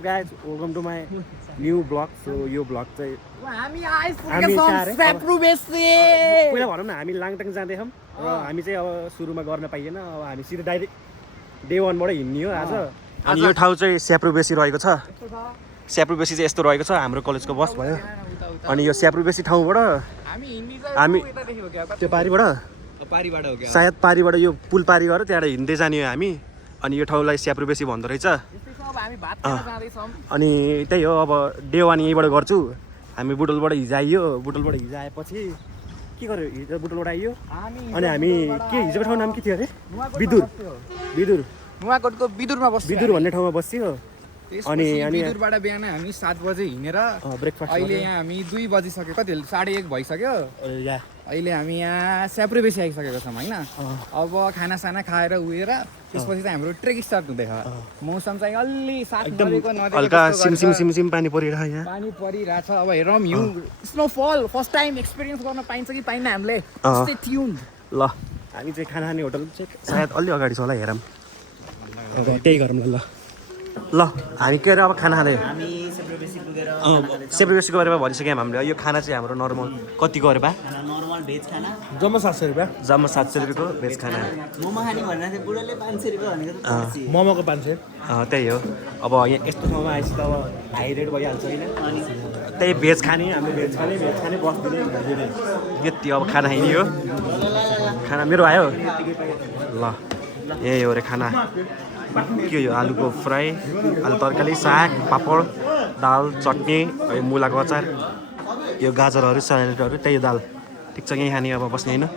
up guys, welcome to my new vlog. So यो vlog चाहिँ हामी आइसकेका छौं स्याप्रुबेसी। पहिला भनौँ न हामी लाङटाङ जाँदैछौँ र हामी चाहिँ अब सुरुमा गर्न पाइएन, अब हामी सिधै डाइरेक्ट डे 1 बाट हिँड्ने हो आज। अनि यो ठाउँ चाहिँ स्याप्रुबेसी रहेको छ। स्याप्रुबेसी चाहिँ यस्तो रहेको छ, हाम्रो कलेजको बस भयो। अनि यो स्याप्रुबेसी ठाउँबाट हामी त्यो पारिबाट हो क्या, सायद पारिबाट यो पुल पारी गरेर त्यहाँबाट हिँड्दै जाने हो हामी। अनि यो ठाउँलाई स्याप्रुबेसी भन्दो रहेछ। अनि त्यही हो, अब डे 1 यहीँबाट गर्छु। हामी बुटोलबाट हिजो आइयो, बुटोलबाट हिजो आएपछि के गर्यो, हिजो बुटोलबाट आइयो। अनि हामी के हिजोको ठाउँ नाम के थियो अरे? बिदुर नुवाकोटको बिदुरमा बस्छ। बिदुर भन्ने ठाउँमा बस्यो। अनि बिदुरबाट बिहान हामी 7 बजे हिँडेर ब्रेकफास्ट अहिले यहाँ हामी 2 बजिसक्यो, कति 1:30 भइसक्यो। अहिले हामी यहाँ स्याप्रुबेसी आइसकेको छौँ होइन। अब खानासाना खाएर उएर त्यसपछि चाहिँ हाम्रो ट्रेक स्टार्ट हुँदैछ। मौसम चाहिँ अलि साथ नदीको हल्का सिमसिम पानी परिरहेको यहाँ, पानी परिरहेछ। अब हेरौँ हिउँ स्नोफल फर्स्ट टाइम एक्सपिरियन्स गर्न पाइन्छ कि पाइन्न हामीले। Stay tuned. ल हामी चाहिँ खाना खाने होटल चाहिँ सायद अलि अगाडि छ होला, हेरौँ त्यही गरौँ ल। ल हामी के अरे अब खाना खाँदै सेप्रुबेसीको बारेमा भनिसक्यौँ हामीले। यो खाना चाहिँ हाम्रो नर्मल कतिको अरे बा? नर्मल भेज खाना जम्मा 700 रुपियाँ। जम्मा 700 रुपियाँको भेज खाना। मोमो खाने भनेर चाहिँ बुढोले 500 रुपियाँ भनेको त मोमोको 500। त्यही हो। अब यहाँ यस्तो ठाउँमा आएपछि त अब हाई रेट भइहाल्छ होइन। त्यही भेज खाने, हामीले भेज खाने बस्दिने यति। अब खाना खाने हो, खाना मेरो आयो ल। यही हो रे खाना। के यो आलुको फ्राई, आलु तरकारी, साग, पापड, दाल, चटनी, मुलाको अचार, यो गाजरहरू, सलाडहरू, त्यही दाल। ठिक छ, यहीँ खाने अब बस्ने होइन।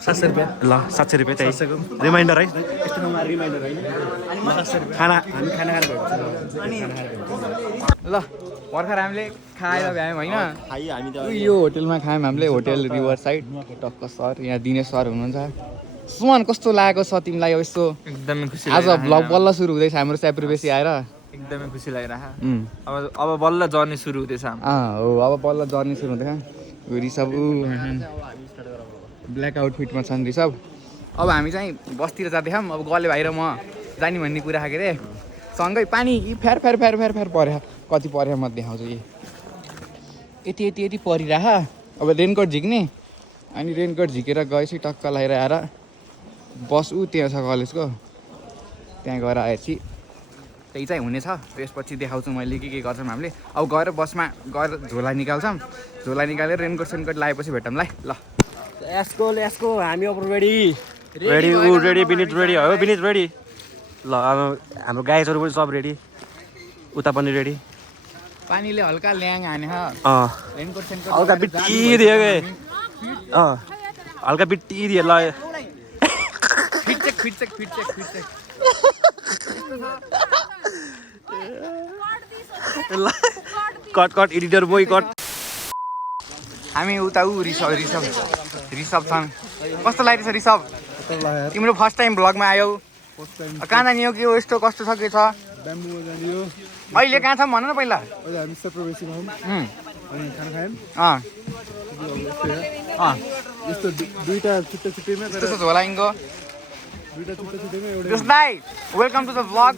700 रुपियाँ। ल 700 रुपियाँ त्यही रिमाइन्डर है, यस्तो ठाउँमा रिमाइन्डर होइन। खाना हामी खाना खाएर ल भर्खर हामीले खाएर भ्यायौँ होइन। खाइ हामी त यो होटेलमा खायौँ हामीले, होटेल रिभर साइड टक्क सर। यहाँ दिनेश सर हुनुहुन्छ। सुमन कस्तो लागेको छ तिमीलाई? अब यस्तो एकदमै खुसी आज भ्लग बल्ल सुरु हुँदैछ हाम्रो स्याप्रुबेसी आएर। एकदमै खुसी लागिरहेको। अब बल्ल जर्नी सुरु हुँदैछ हाम्रो। हो अब बल्ल जर्नी सुरु हुँदैछ। ऋषभ ब्ल्याक आउटफिटमा छन् ऋषभ। अब हामी चाहिँ बसतिर जाँदैछौँ। अब गले भाइ र म जाने भन्ने कुरा खाएको रे सँगै। पानी फ्यार फ्यार फ्यार फ्यार फ्यार पर्यो, कति पर्यो म देखाउँछु। यति परिरह। अब रेनकोट झिक्ने, अनि रेनकोट झिकेर गएपछि टक्क लगाएर आएर बस त्यहाँ छ कलेजको, त्यहाँ गएर आएपछि त्यही चाहिँ हुनेछ। त्यसपछि देखाउँछु मैले के गर्छौँ हामीले। अब गएर बसमा गएर झोला निकाल्छौँ, झोला निकालेर रेनकोट सेनकोट लगाएपछि भेटौँलाई। ल यसको हामी अब रेडी बिनित रेडी हो, बिनित रेडी। ल अब हाम्रो गाइजहरू पनि सब रेडी, उता पनि रेडी। पानीले हल्का ल्याङ हाने रेनकोट सेनकोट हल्का बिट्टी दियो के, हल्का बिट्टी दियो। ल fit cut editor boy cut. हामी उता ऋषभ छन्। कस्तो लाग्दैछ ऋषभ? तिम्रो फर्स्ट टाइम भ्लगमा आयौ, कहाँ जाने हो, के हो, यस्तो कस्तो छ, के छ? अहिले कहाँ छौँ भन न पहिला। यस्तो दुईटा छुट्टैमा त्यस्तो झोलाइङको दाइ, welcome to the vlog.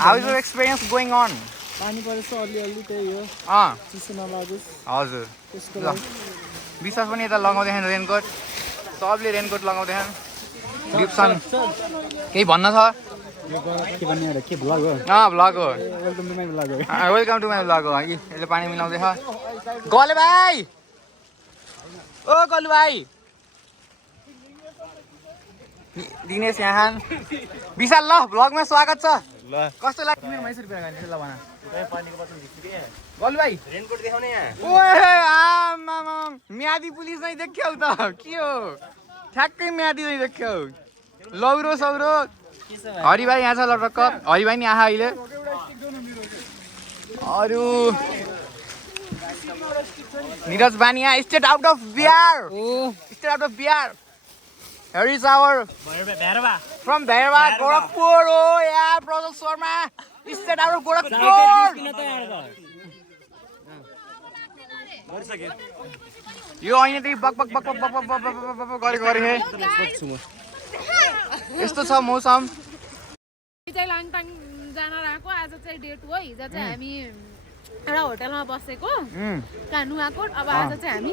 How is your experience going on? पानी परेछ अलि त्यही हो, चिसो नलागोस् हजुर। त्यसको ल विश्वास पनि यता लगाउँदैछन् रेनकोट, सबले रेनकोट लगाउँदैछन्। डिप्सन केही भन्न छ? के भन्ने एउटा के भ्लग हो? भ्लग हो। वेलकम टु माई भ्लग हो। वेलकम टु माई भ्लग हो। यसले पानी मिलाउँदैछ। गले भाइ, ओ गलु भाइ, दिनेश यहाँ, विशाल ल भ्लगमा स्वागत छ। ल कस्तो लाग्यो तिम्रो? 22 रुपियाँ गाडी ल भन। गलु भाइ रेनकोट देखाउने यहाँ। ओए आमा म्यादी पुलिस नै देख्यौ त, के हो ठ्याक्कै म्यादी नै देख्यौ। लौरो सौरो हरि भाइ यहाँ छ लटक्क। हरि भाइ नि आहा अहिले। अरू निरज बानिया state out of Bihar, state out of Bihar. Here is our from Bhairava, Gorakhpur. Oh yeah, Prajal Sharma, state out of Gorakhpur. यो ऐना त्यही बक बक बक बक बक बक बक बक गरे गरे हे। यस्तो छ मौसम। चाहिँ लाङटाङ जान रहेको आज चाहिँ डेट हो हिजो चाहिँ हामी एउटा होटलमा बसेको कहाँ नुवाकोट अब आज चाहिँ हामी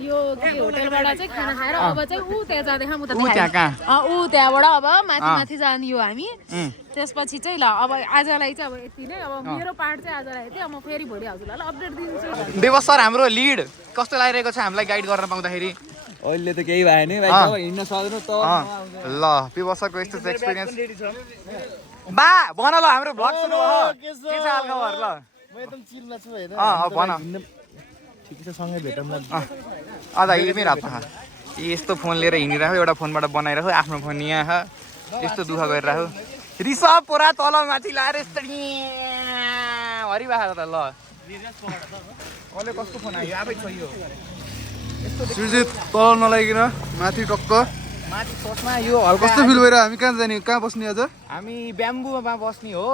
यो होटलबाट चाहिँ खाना खाएर अब चाहिँ ऊ त्यहाँ जाँदैछौँ ऊ त्यहाँबाट अब माथि माथि जाने हो हामी त्यसपछि चाहिँ ल अब आजलाई चाहिँ अब यति नै अब मेरो पार्ट चाहिँ आजलाई यति अब म फेरि भोलि हजुरलाई अपडेट दिन्छु व्यवस्था हाम्रो लिड कस्तो लागिरहेको छ हामीलाई गाइड गर्न पाउँदाखेरि अहिले त केही भएन हिँड्न सक्दैन त ल व्यवस्थाको यस्तो एक्सपिरियन्स बा भन ल हाम्रो भ्लग सुरु भयो के छ हालखबर ल म एकदम चिलमा छु हैन भन ठिकै छ सँगै भेटौँला अदा यही रात यस्तो फोन लिएर हिँडिरहेको एउटा फोनबाट बनाइरहेको आफ्नो फोन यहाँ यस्तो दुःख गरिरहेको रिसभ पुरा तल माथि लाएर यस्तो हरिबाख त ल कसले कस्तो फोन आयो आफै छ यो सुजित तल नलागिकन माथि टक्क माथि सोचमा यो हल्का कस्तो फिल भइरहेको हामी कहाँ जाने कहाँ बस्ने आज हामी ब्याम्बुमा बस्ने हो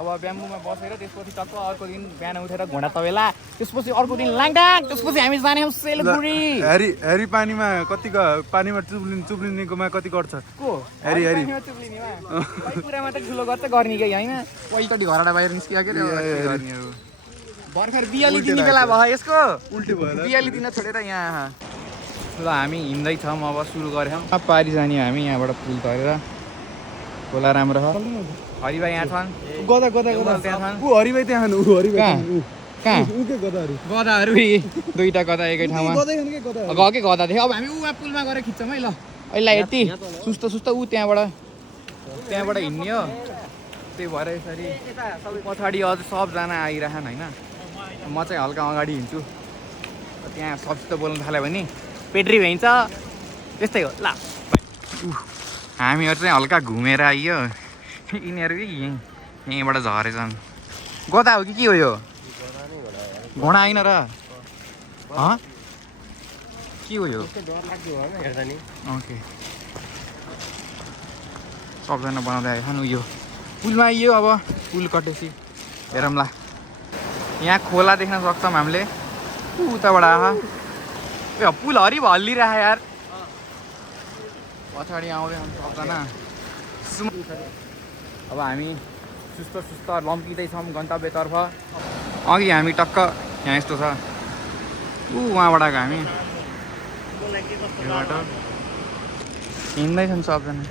अब ब्याम्बुमा बसेर त्यसपछि टक्क अर्को दिन बिहान उठेर घोडा तबेला त्यसपछि अर्को दिन लाङटाङ त्यसपछि हामी जाने हौँ सेलगढी हेरी पानीमा कतिको पानीमा चुप्लिनेकोमा कति गर्छ को हेरी कुरामा त ठुलो गर्छ गर्ने कि होइन पहिलोचोटि घरबाट बाहिर निस्कियो के भर्खर बियाली दिने बेला भयो यसको उल्टी भएर बियाली दिन छोडेर यहाँ ल हामी हिँड्दैछौँ अब सुरु गरेछौँ पारी जाने हामी यहाँबाट पुल तरेर खोला राम्रो छ हरिभाइ यहाँ छन् गदा त्यहाँ छन् ऊ हरिभाइ त्यहाँ खानु ऊ हरिभाइ कहाँ उकै गदाहरू गदाहरू दुईटा गदा एकै ठाउँमा गएकै गदा थियो अब हामी उहाँ पुलमा गएर खिच्छौँ है ल अहिले यति सुस्त ऊ त्यहाँबाट हिँड्ने हो त्यही भएर यसरी पछाडि अझ सबजना आइरहन् होइन म चाहिँ हल्का अगाडि हिँड्छु त्यहाँ सब्सित बोल्नु थाल्यो भने पेट्री भइन्छ त्यस्तै हो ल हामीहरू चाहिँ हल्का घुमेर आइयो यिनीहरू यहीँबाट झरेछन् गदा हो कि के हो यो घोडा आइन र के हो यो ओके सबजना बनाउँदै आएको छन् यो पुलमा आइयो अब पुल कटेपछि हेरौँला यहाँ खोला देख्न सक्छौँ हामीले उताबाट आहा ए पुल हरिभ हल्लिरह यार पछाडि आउँदै सबजना अब हामी सुस्त लम्किँदैछौँ गन्तव्यतर्फ अघि हामी टक्क यहाँ यस्तो छ उहाँबाट आएको हामी हिँड्दैछन् सबजना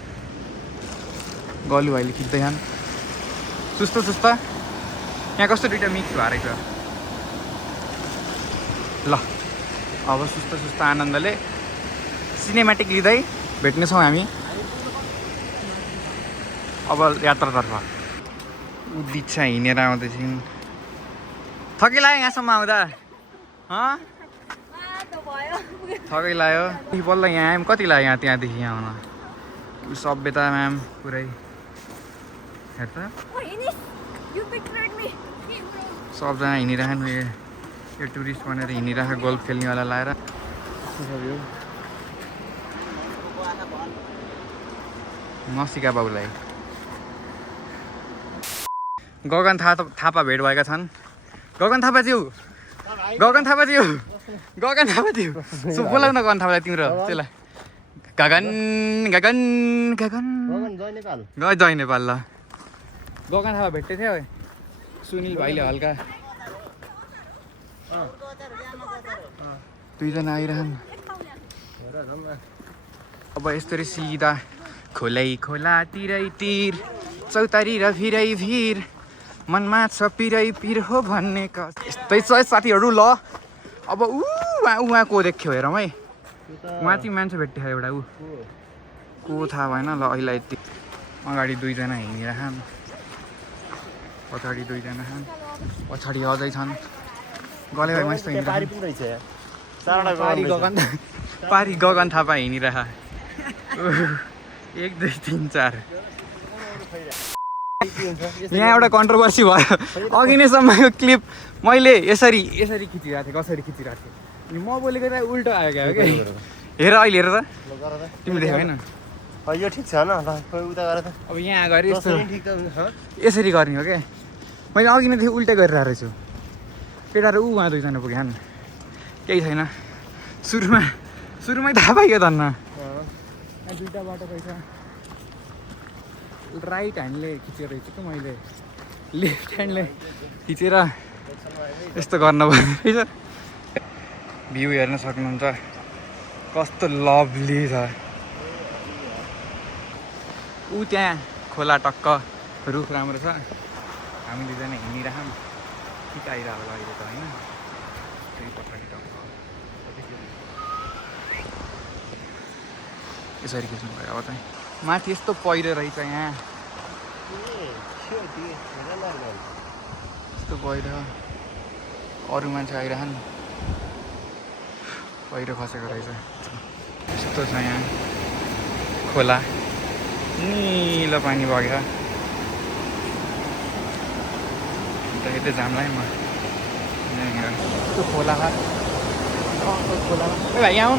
गलु भाइले खिच्दैछन् सुस्त यहाँ कस्तो दुइटा मिक्स भएर छ ल अब सुस्त आनन्दले सिनेमेटिक लिँदै भेट्नेछौँ हामी अब यात्रातर्फ उद्दिच्छा हिँडेर आउँदैछौँ थकै लाग्यो यहाँसम्म आउँदा थकै लाग्यो बल्ल यहाँ आयौँ कति लाग्यो यहाँ त्यहाँदेखि आउन सभ्यता म्याम पुरै हेर त सबजना हिँडिरहनु यो टुरिस्ट भनेर हिँडिरहेको गोल्फ खेल्नेवाला लाएर नसिका बाबुलाई गगन थापा भेट भएका छन् गगन थापाज्यू सो बोलाउ न गगन थापालाई तिम्रो त्यसलाई गगन जय नेपाल ल गगन थापा भेट्दै थियो सुनिल भाइले हल्का दुईजना आइरहन् अब यसरी सिधा खोला तिरै तिर चौतारी र भिरै भिर मनमा छ पिरै पिर हो भन्ने यस्तै छ साथीहरू ल अब उहाँ को देख्यो हेरौँ है माथि मान्छे भेट्यो एउटा को थाहा भएन ल अहिले यति अगाडि दुईजना हिँडिरहन् पछाडि दुईजना छन् पछाडि अझै छन् गले भाइ मस्त पारी गगन थापा हिँडिरह 1 2 3 4 यहाँ एउटा कन्ट्रोभर्सी भयो अघि नैसम्मको क्लिप मैले यसरी खिचिरहेको थिएँ कसरी खिचिरहेको थिएँ म बोलेको त उल्टो आयो क्या हेर अहिले हेर त तिमीले देख्यौ होइन यो ठिक छ न उता गरेर अब यहाँ गएर यस्तो यसरी गर्ने हो क्या मैले अघि नै उल्टै गरिरहेको रहेछु केटाहरू उहाँ दुईजना पुग्यान् केही छैन सुरुमै थाहा पाइयो धन्न दुईवटा बाटो रहेछ राइट ह्यान्डले खिचेर रहेछ कि मैले लेफ्ट ह्यान्डले खिचेर यस्तो गर्न पर्ने रहेछ। भ्यू हेर्न सक्नुहुन्छ कस्तो लभली छ। ऊ त्यहाँ खोला टक्क रुख राम्रो छ। हामी दुईजना हिँडिरहौँ ठिक आइरह होला अहिले त होइन। त्यही पछाडि टक्क यसरी खिच्नु भयो। अब चाहिँ माथि यस्तो पहिरो रहेछ यहाँ, यस्तो पहिरो। अरू मान्छे आइरहन्, पहिरो खसेको रहेछ। यस्तो छ यहाँ खोला, निलो पानी बग्यो। अन्त यतै जामलाई म यस्तो खोला खोला भाइ यहाँ आऊ न।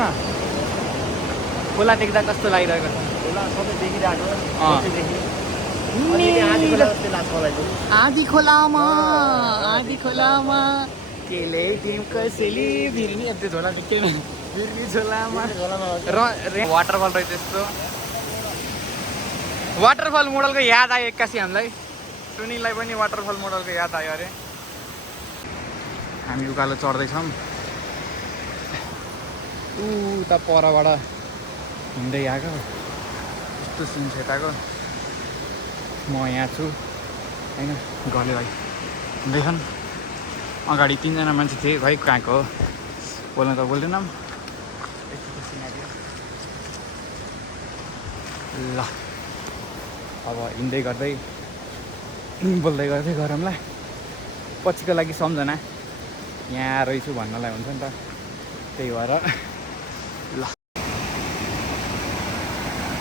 खोला देख्दा कस्तो लागिरहेको छ? खोला सबै देखिरहेको आधी खोलामा केले टिम कसैले भिर्नी यति झोला निक्केन भिर्नी झोलामा वाटरफल रहेछ। यस्तो वाटरफल मोडलको याद आयो एक्कासी हामीलाई। सुनिललाई पनि वाटरफल मोडलको याद आयो अरे। हामी उकालो चढ्दैछौँ। उता परबाट हिँड्दै आएको यस्तो सिन सेताको। म यहाँ छु होइन, गले भाइ हिँड्दैछन्। अगाडि 3जना मान्छे थिए। भाइ कहाँको हो बोल्न त बोल्दैनौँ। यस्तो सिनारी ल अब हिँड्दै गर्दै बोल्दै गर्दै गरौँला। पछिको लागि सम्झना यहाँ रहेछु भन्नलाई हुन्छ नि त, त्यही भएर। ल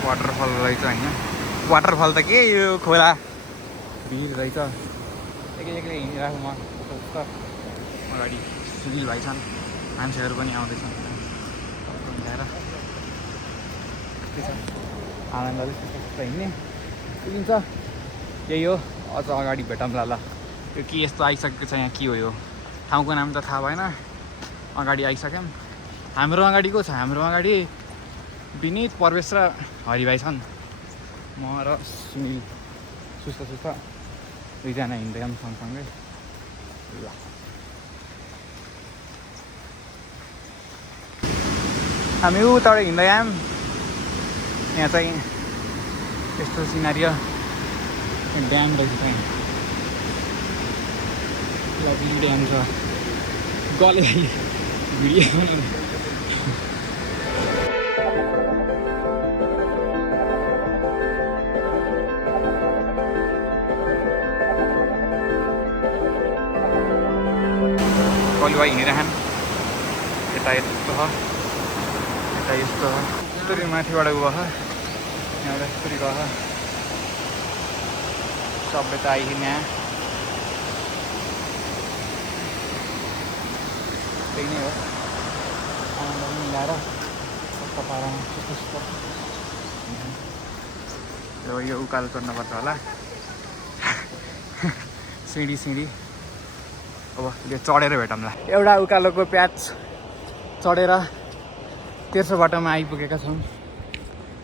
वाटरफल रहेछ होइन, वाटरफल त के यो खोला भिर रहेछ। एक्लै हिँडिरहेको म अगाडि सुनिल भाइ छन्, मान्छेहरू पनि आउँदैछन्। ल्याएर के छ आनन्दले त्यस्तो हिँड्ने पुगिन्छ। यही हो, अझ अगाडि भेटौँला। ल यो के यस्तो आइसकेको छ यहाँ, के हो यो ठाउँको नाम त थाहा भएन। अगाडि आइसक्यौँ। हाम्रो अगाडि को छ? हाम्रो अगाडि विनित, प्रवेश र हरिभाइ छन्। म र सुनिल सुस्ता दुईजना हिँड्दै आऊँ सँगसँगै। ल हामी उताबाट हिँड्दै आयौँ। यहाँ चाहिँ यस्तो सिनारी ड्याम रहेछ चाहिँ, ड्याम छ। गले भिडियो कलुवा हिँडिरहन्। यता यस्तो छ, यता यस्तो छ। यस्तरी माथिबाट गयो, यहाँबाट यस्तरी गयो। सबै त आइकन यहाँ त्यही नै हो। आनन्द पनि मिलाएर कस्तो पारामा यो उकालो चढ्नुपर्छ होला। सिँढी अब यो चढेर भेटौँला। एउटा उकालोको प्याच चढेर तेर्सो बाटोमा आइपुगेका छौँ।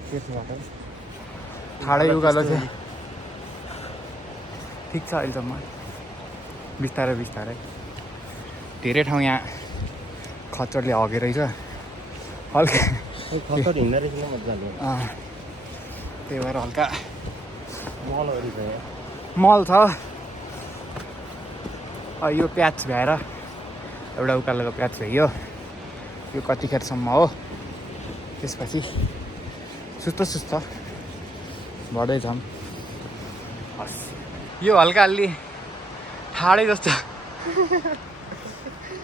तेर्सो बाटो ठाडै उकालो थियो। ठिक छ अहिलेसम्म, बिस्तारै। धेरै ठाउँ यहाँ खच्चडले हगे रहेछ हल्का। खच्चड हिँड्दा रहेछ मजाले। त्यही भएर हल्का मलहरू छ, मल छ। यो प्याच भएर एउटा उकालोको प्याच भयो। यो कतिखेरसम्म हो, त्यसपछि सुस्त बढ्दैछौँ। हस् यो हल्का अलि ठाडै जस्तो।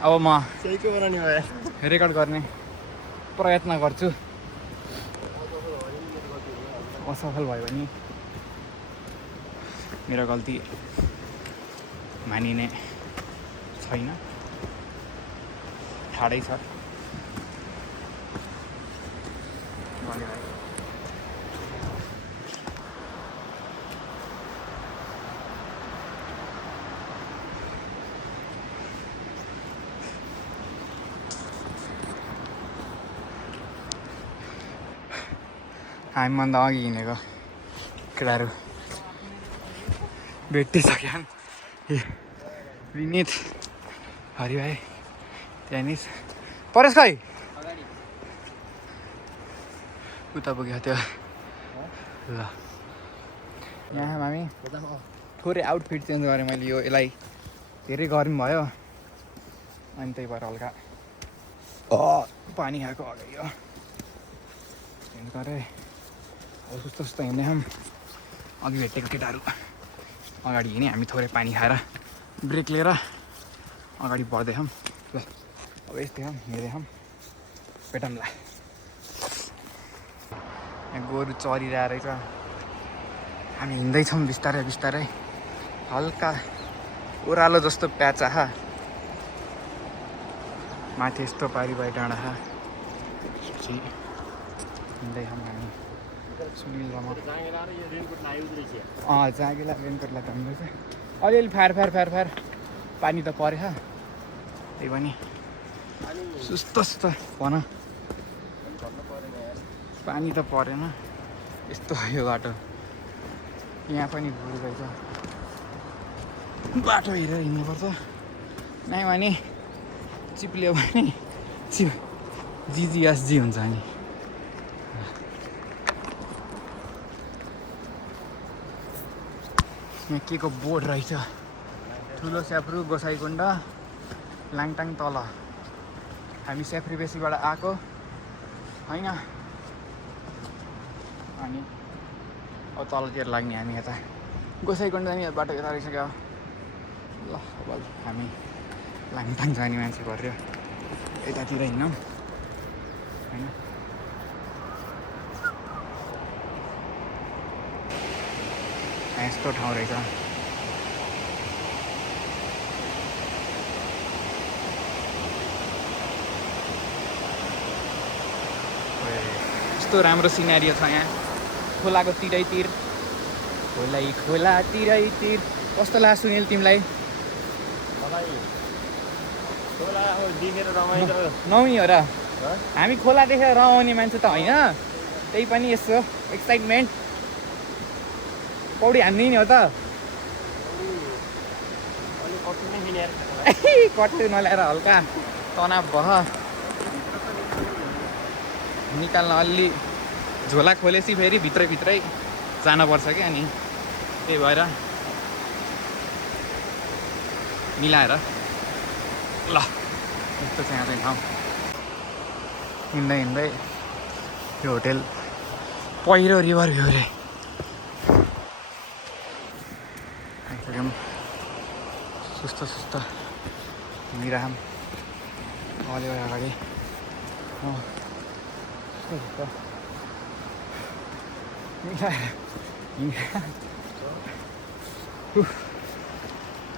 अब म रेकर्ड गर्ने प्रयत्न गर्छु। असफल भयो भने मेरो गल्ती मानिने छैन। ठाडै छ। हामीभन्दा अघि हिँडेको केटाहरू भेटिसक्यो विनित हरि भाइ त्यानिस परेश खै उता पुग्यो त्यो ल यहाँ हामी थोरै आउटफिट चेन्ज गरेँ मैले यो यसलाई धेरै गर्मी भयो अनि त्यही भएर हल्का पानी खाएको अगाडि यो चेन्ज गरेँ अब सुस्तो सुस्तो हिँड्ने हम अघि भेटेको केटाहरू अगाडि हिँडेँ हामी थोरै पानी खाएर ब्रेक लिएर अगाडि बढ्दै हम ल अब यस्तै हम हिँड्दै हम भेटौँला यहाँ गोरु चरिरहेको रहेछ हामी हिँड्दैछौँ बिस्तारै बिस्तारै हल्का ओह्रालो जस्तो प्याच आहा माथि यस्तो पारि बाहिर डाँडा हिँड्दै छौँ हामी सुनिलमा जाँगेला रेनकोटलाई धन्दैछ अलिअलि फ्यार पानी त परेछ त्यही पनि सुस्तो सुस्तो भन पानी त परेन यस्तो यो बाटो यहाँ पनि घुर रहेछ बाटो हेरेर हिँड्नुपर्छ नै भने चिप्ल्यो भने जिजिएसजी हुन्छ नि यहाँ के को बोर्ड रहेछ ठुलो स्याफ्रु गोसाइकुण्ड लाङटाङ तल हामी स्याफ्री बेसीबाट आएको होइन अनि अब तलतिर लाग्ने हामी यता गोसाइकुण्ड जाने बाटो यता रहेछ क्या ल अब हामी लाङटाङ जाने मान्छे पर्यो यतातिर हिँड्यौँ होइन यस्तो ठाउँ रहेछ यस्तो राम्रो सिनारियो छ यहाँ खोलाको तिरैतिर खोला तिरैतिर कस्तो लाग्यो सुनिल तिमीलाई नौनी हो र हामी खोला देखेर रमाउने मान्छे त होइन त्यही पनि यसो एक्साइटमेन्ट पौडी हान्ने नि हो त कट्टु नल्याएर हल्का तनाव भयो निकाल्न अलि झोला खोलेपछि फेरि भित्रै जानुपर्छ कि अनि त्यही भएर मिलाएर ल यस्तो चाहिँ यहाँ चाहिँ ठाउँ हिँड्दै यो होटेल पहिरो रिभर भ्यू रे आइसक्यौँ सुस्तो हिँडिरहौँ अलि अगाडि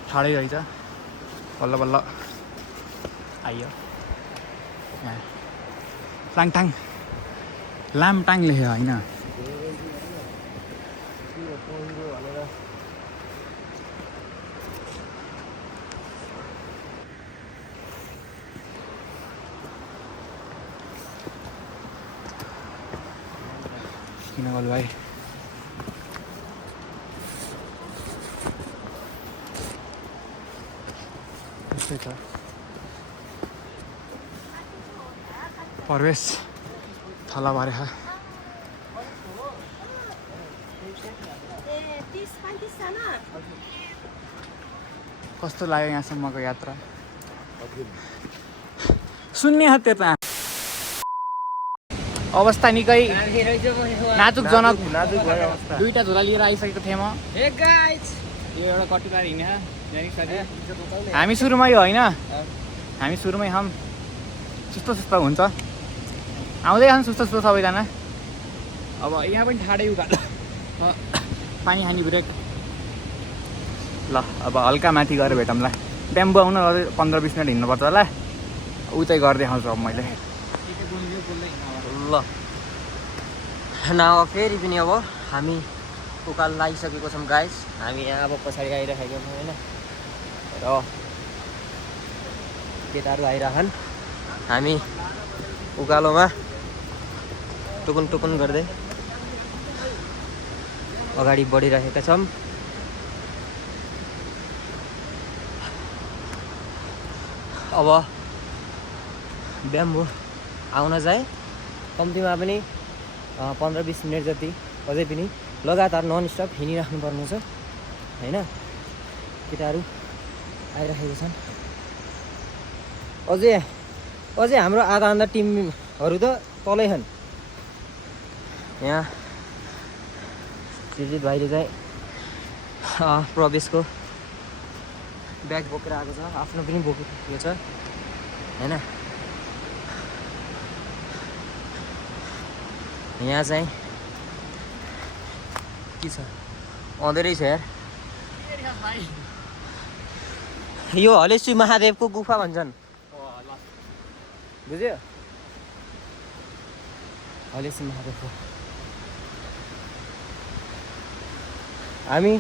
ठाडै रहेछ बल्ल बल्ल आइयो लामटाङ लेख्यो होइन किन गल भाइ त्यस्तै छ प्रवेश थला भरे कस्तो लाग्यो यहाँसम्मको यात्रा सुन्ने त्यो त अवस्था निकै नाजुक जनक दुईटा झोला लिएर आइसकेको थिएँ म यो एउटा कटिकार हिँड्ने हामी सुरुमै होइन हामी सुरुमै हम सुस्तो हुन्छ आउँदै छन् सुस्तो सबैजना अब यहाँ पनि ठाडै उकालो पानी खाने ब्रेक ल अब हल्का माथि गएर भेटौँला ब्याम्बो आउनु 15-20 मिनट हिँड्नुपर्छ होला ऊ चाहिँ गर्दै आउँछु अब मैले ल न फेरि पनि अब हामी उकालो लागिसकेको छौँ गाइस हामी यहाँ अब पछाडि आइरहेको छौँ होइन र केटाहरू आइरहन् हामी उकालोमा टुकुन गर्दै अगाडि बढिरहेका छौँ अब ब्याम्बो आउन चाहिँ कम्तीमा पनि 15-20 मिनट जति अझै पनि लगातार नन स्टप हिँडिराख्नु पर्ने छ हैन। केटाहरू आइराखेको छन्। अझै हाम्रो आधा टिमहरू त तलै छन्। यहाँ सुजित भाइले चाहिँ प्रवेशको ब्याग बोकेर आएको छ, आफ्नो पनि बोकेको छ हैन। यहाँ चाहिँ के छ आउँदै रहेछ यार। यो हलेश्वरी महादेवको गुफा भन्छन्, बुझ्यो? हलेश्वरी महादेवको हामी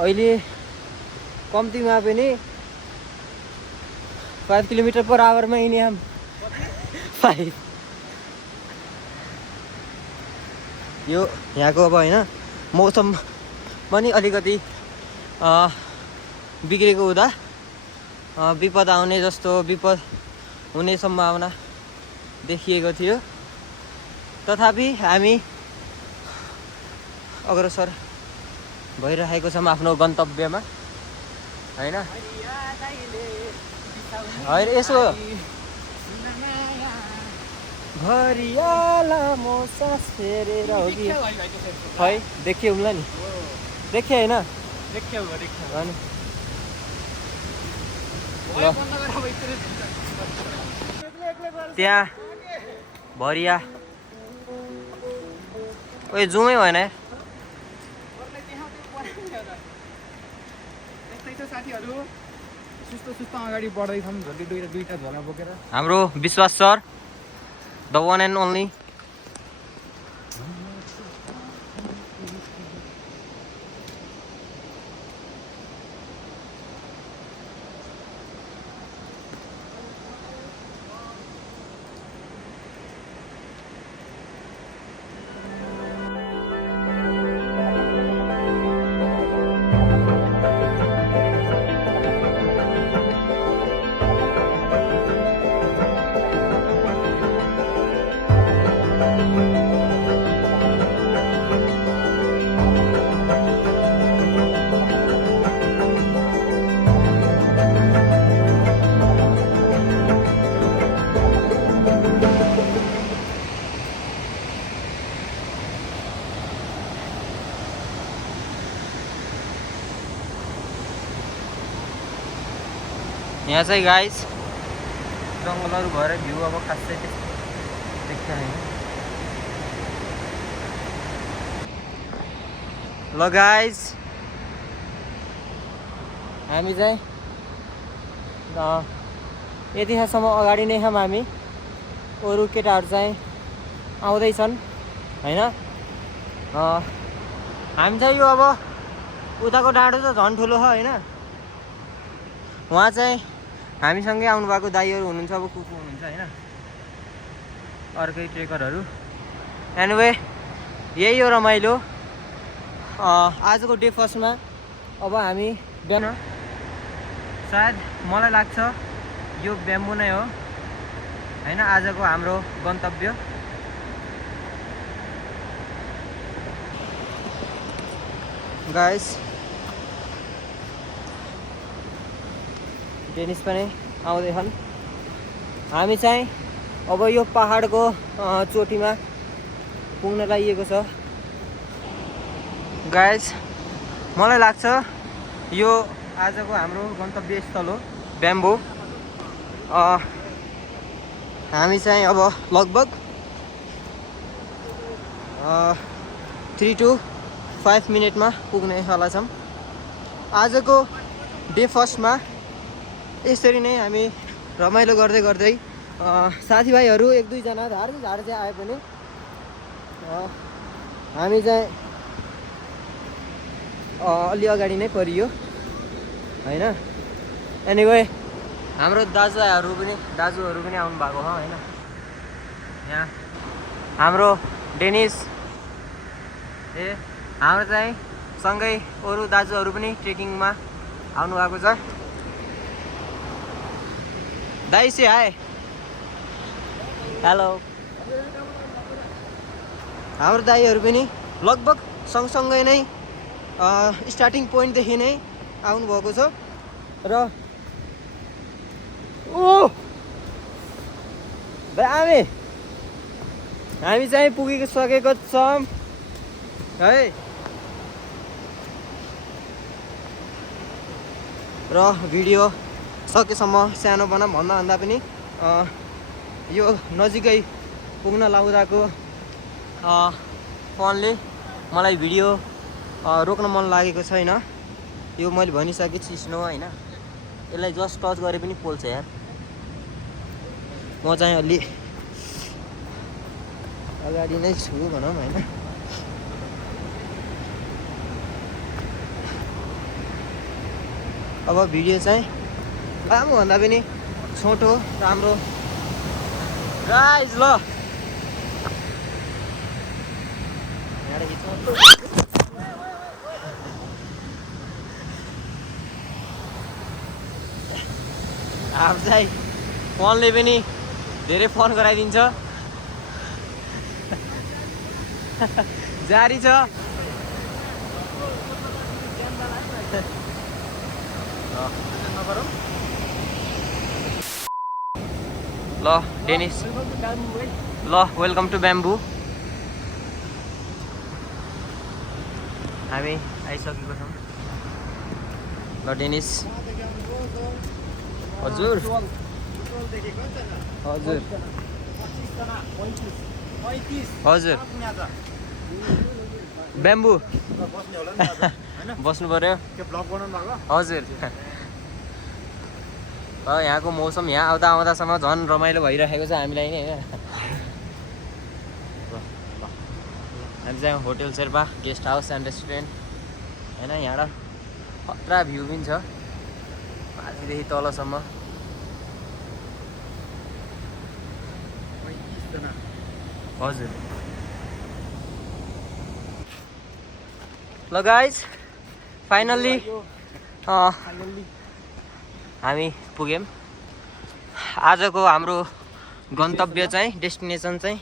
अहिले कम्तीमा पनि 5 किलोमिटर/आवर में हिँड्ने हम 5। यो यहाँको अब हैन मौसम पनि अलिकति बिग्रेको हुँदा विपद आउने जस्तो विपद हुने सम्भावना देखिएको थियो। तथापि हामी अग्रसर भइरहेको छौँ आफ्नो गन्तव्यमा हैन। हैन यसो घरियाला मोसा फेरेर हो कि है देखियो होला नि, देखे हैन देखियो अनि त्यहाँ भरिया ओए जुमै भएन साथीहरु। सुस्तो अगाडि बढ्दैछौँ दुईटा झोला बोकेर। हाम्रो विश्वास sir the one and only. यहाँ चाहिँ गाइस जङ्गलहरू भएर भ्यू अब खासै देख्छ हैन। ल गाइस हामी चाहिँ यतिसम्म अगाडि नै छौँ हामी। अरू केटाहरू चाहिँ आउँदैछन् हैन। हामी चाहिँ यो अब उताको डाँडो त झन् ठुलो छ हैन। उहाँ चाहिँ हामीसँगै आउनुभएको दाइहरू हुनुहुन्छ, अब को हुनुहुन्छ हैन, अर्कै ट्रेकरहरू। एनिवे यही हो रमाइलो आजको डे फर्स्टमा। अब हामी बिहान सायद मलाई लाग्छ यो ब्याम्बो नै हो हैन आजको हाम्रो गन्तव्य। गाइस डेनिस पनि आउँदैछन्। हामी चाहिँ अब यो पहाडको चोटीमा पुग्न लागिएको छ। गाइस मलाई लाग्छ यो आजको हाम्रो गन्तव्य स्थल हो ब्याम्बो। हामी चाहिँ अब लगभग 3 to 5 मिनटमा पुग्नेवाला छौँ। आजको डे फर्स्टमा यसरी नै हामी रमाइलो गर्दै गर्दै साथीभाइहरू 1-2 जना झार चाहिँ आए पनि हामी चाहिँ अलि अगाडि नै परियो हैन। एनिवे हाम्रो दाजुहरू पनि आउनु भएको छ हैन। यहाँ हाम्रो डेनिस हाम्रो चाहिँ सँगै अरू दाजुहरू पनि ट्रेकिङमा आउनु भएको छ। दाइ से हाय हेलो हाम्रो दाइहरू पनि लगभग सँगसँगै नै स्टार्टिङ पोइन्टदेखि नै आउनुभएको छ र ओ भाइ हामी चाहिँ पुगिसकेको छौँ है र भिडियो सकेसम्म सानो बनाऊँ भन्दा पनि यो नजिकै पुग्न लाउँदाको फोनले मलाई भिडियो रोक्न मन लागेको छैन। यो मैले भनिसकेँ स्नो होइन यसलाई जस्ट टच गरे पनि पोल्छ यार। म चाहिँ अलि अगाडि नै छु भनौँ होइन। अब भिडियो चाहिँ लामो भन्दा पनि छोटो राम्रो गाइज ल अब चाहिँ फोनले पनि धेरै फोन गराइदिन्छ जारी छ। ल डेनिस ल वेलकम टु ब्याम्बु। हामी आइसकेको छौँ। ल डेनिस हजुर हजुर हजुर ब्याम्बु बस्नु पर्यो हजुर। यहाँको मौसम यहाँ आउँदासम्म झन् रमाइलो भइरहेको छ हामीलाई नै होइन। हामी चाहिँ hotel Sherpa guest house and restaurant होइन। यहाँबाट खतरा भ्यू पनि छ माथिदेखि तलसम्म। हजुर ल गाइज फाइनल्ली हामी पुग्यौँ। आजको हाम्रो गन्तव्य चाहिँ डेस्टिनेसन चाहिँ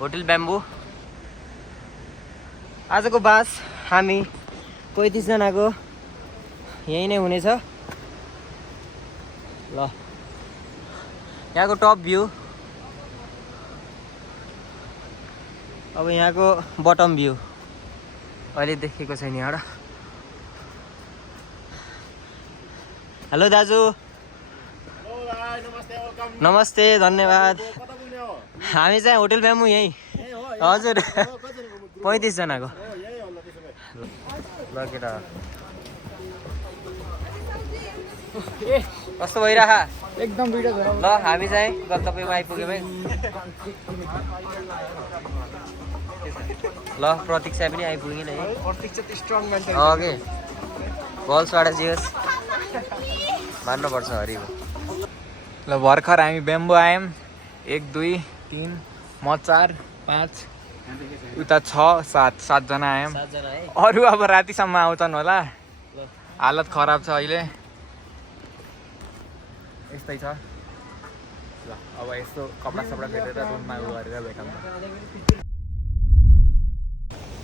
होटल ब्याम्बु। आजको बास हामी 35 जनाको यही नै हुनेछ। ल यहाँको टप भ्यू अब यहाँको बटम भ्यू अहिले देखेको छैन यहाँबाट। हेलो दाजु नमस्ते धन्यवाद। हामी चाहिँ होटल ब्याम्बु यहीँ हजुर 35 जनाको। ल केटा कस्तो भइरह एकदम भिडियो छ। ल हामी चाहिँ गन्तव्यमा आइपुग्यौँ है। ल प्रतीक्षा पनि आइपुग्यो नि है। प्रतीक्षा त स्ट्रङ मान्छे ओके बल्सबाट जियोस् मान्नुपर्छ हरिको। ल भर्खर हामी ब्याम्बु आयौँ 1 2 3 म 4 5 उता 6 7 जना आयौँ। 7 जना है। अरू अब रातिसम्म आउँछन् होला। हालत खराब छ अहिले यस्तै छ। ल अब यस्तो कपडा सपडा फेरेर रुममा उ गरेर भेटौँ।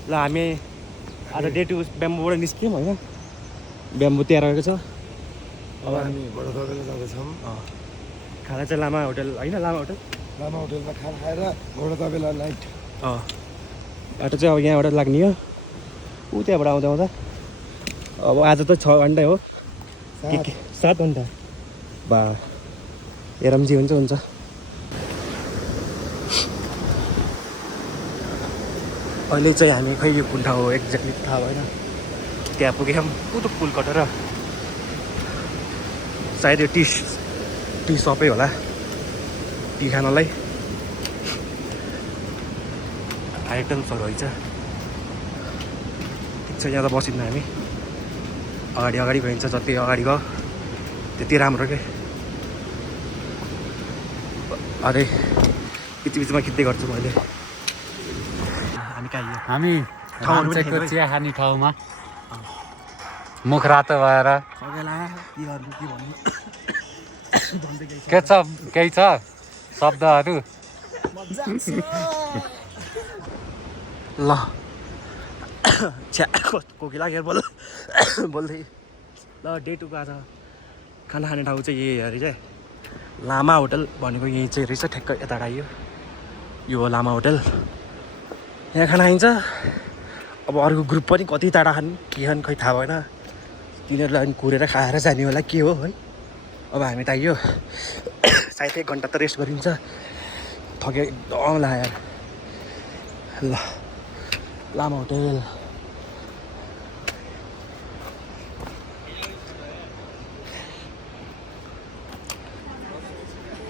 ल हामी आज डे 2 ब्याम्बुबाट निस्क्यौँ होइन। ब्याम्बु तयार भएको छ। अब हामी बडोदबेला जाँदैछौँ। खाना चाहिँ लामा होटल होइन लामा होटल होटलमा खाना खाएर बडोदबेला नाइट। बाटो चाहिँ अब यहाँबाट लाग्ने हो ऊ त्यहाँबाट आउँदा आउँदा अब आज त 6 घन्टा हो 7 घन्टा बा एरमजी हुन्छ। अहिले चाहिँ हामी खै यो कुन ठाउँ हो एक्ज्याक्टली थाहा भएन। त्यहाँ पुग्यौँ कुतो पुल कटेर सायद यो टी सपै होला टी खानलाई। आइटम्सहरू रहेछ ठिक छ। यहाँ त बसिन्न हामी अगाडि गइन्छ। जति अगाडि गयो त्यति राम्रो के। अरे बिचमा खिच्दै गर्छु मैले। हामी कहाँ हामी चिया खाने ठाउँमा मुख रातो भएर खगेला के गर्नु के भन्नु के छ केही छ शब्दहरू ल छ्या कोकिला के बोल्दै ल डे 2 को आज खाना खाने ठाउँ चाहिँ यही अरे चाहिँ लामा होटल भनेको यही चाहिँ रहेछ ठ्याक्क यता आइयो यो हो लामा होटल यहाँ खाना खाइन्छ अब अर्को ग्रुप पनि कति टाढा खाने के खाने खै थाहा भएन तिनीहरूलाई कुरेर खाएर जाने होला के हो है अब हामी त आइयो सायद 1 घन्टा त रेस्ट गरिन्छ थके एकदम लाग्यो ल लामा होटल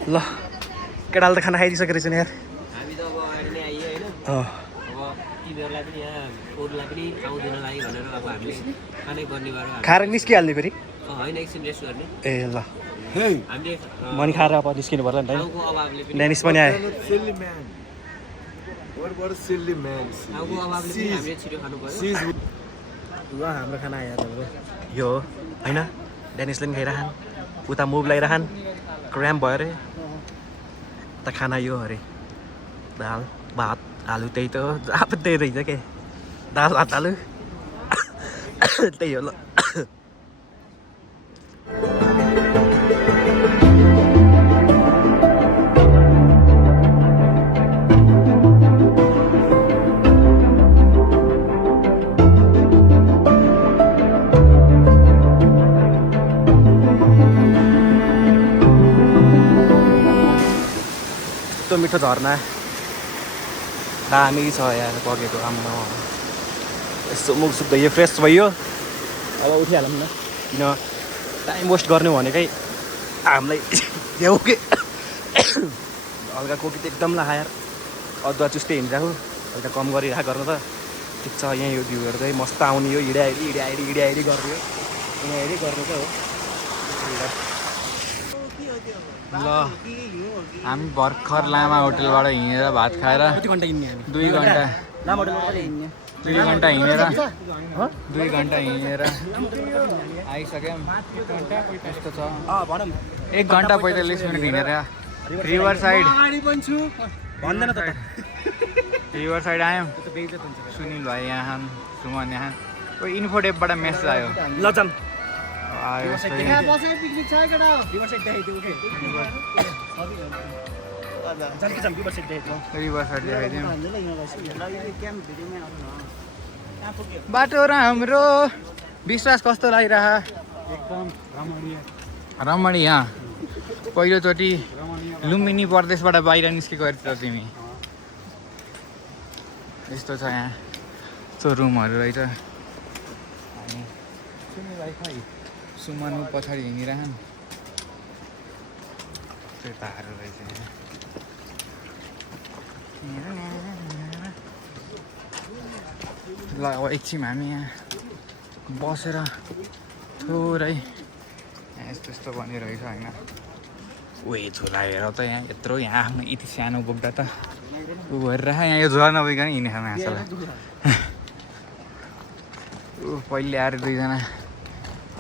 ल केटाले त खाना खाइदिइसकेको रहेछ नि यार हामी त अब अगाडि नै आइयो होइन अँ अब तिमीहरूलाई पनि यहाँ अरूलाई पनि आउँदैन लागि भनेर अब हामीले खानै पर्ने भएर खाएर निस्किहाल्ने फेरि होइन एकछिन रेस्ट गर्ने ए ल हामीले मनी खाएर अब निस्किनु पर्ला नि त गाउँको अभावले पनि डेनिस पनि आयो गाउँको अभावले पनि हामीले छिटो खानु पर्यो ल हाम्रो खाना आयो तपाईँको यो हो होइन डेनिसले पनि खाइरहन् उता मुभ लगाइरहन् क्राम्प भयो अरे त खाना यो अरे दाल भात आलु त्यही त हो जहाँ पनि त्यही रहेछ के दाल भात आलु त्यही हो ल मिठो झर्ना दामी छ यार बगेको आम्मा यस्तो मुख सुक्दै यो फ्रेस भयो अब उठिहालौँ न किन टाइम वेस्ट गर्ने भनेकै हामीलाई देऊ के हल्का कोकी त एकदम लाहा यार अदुवा चुस्टै हिँडिरहेको हल्का कम गरिरहेको गर्न त ठिक छ यहाँ यो भ्यूहरू चाहिँ मस्त आउने यो हिँडाइरी गर्ने हो हिँडाइरी गर्ने त हो ल हामी भर्खर लामा होटलबाट हिँडेर भात खाएर कति घन्टा हिँड्ने हामी 2 घन्टा लामा होटलबाट हिँड्ने 2 घन्टा हिँडेर 2 घन्टा हिँडेर आइसक्यौँ यस्तो छ 1 घन्टा 45 मिनट हिँडेर रिभर साइड भन्दैन त रिभर साइड आयौँ सुनिल भाइ यहाँ सुमन यहाँ कोही इन्फोडेपबाट मेसेज आयो ल जाम आयो रिभर साइड देखाइदिउँ बाटो राम्रो विश्वास कस्तो लागिरह एकदम रमणी यहाँ पहिलोचोटि लुम्बिनी प्रदेशबाट बाहिर निस्केको अरे त तिमी यस्तो छ यहाँ यस्तो रुमहरू रहेछ अनि सुनि भाइ खै सुमन पछाडि हिँडिरहन् त्यताहरू रहेछ ल अब एकछिन हामी यहाँ बसेर थोरै यस्तो यस्तो बनिरहेछ होइन उयो झोला हेर त यहाँ यत्रो यहाँ आफ्नो यति सानो बोक्दा त ऊ हेरेर यहाँ यो झोला नभइकन हिँडेछ माछालाई ऊ पहिले आएर दुईजना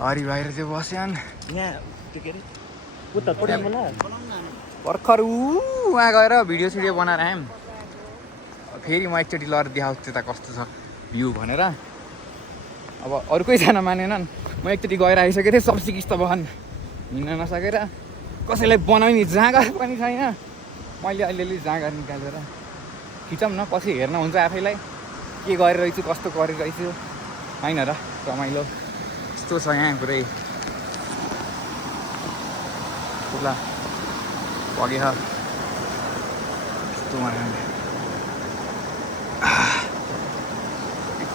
हरि बाहिर चाहिँ बस्यान् भर्खर उहाँ गएर भिडियो सिडियो बनाएर आयौँ फेरि म एकचोटि लएर देखाउँछु त्यता कस्तो छ भ्यू भनेर अब अरू कोहीजना मानेनन् म एकचोटि गएर आइसकेको थिएँ सब सिकिस्त बहन हिँड्न नसकेर कसैलाई बनाउने जाँगर पनि छैन मैले अलिअलि जाँगर निकालेर खिचौँ न पछि हेर्न हुन्छ आफैलाई के गरिरहेछु कस्तो गरिरहेछु होइन र रमाइलो यस्तो छ यहाँ पुरै ल बगे यस्तो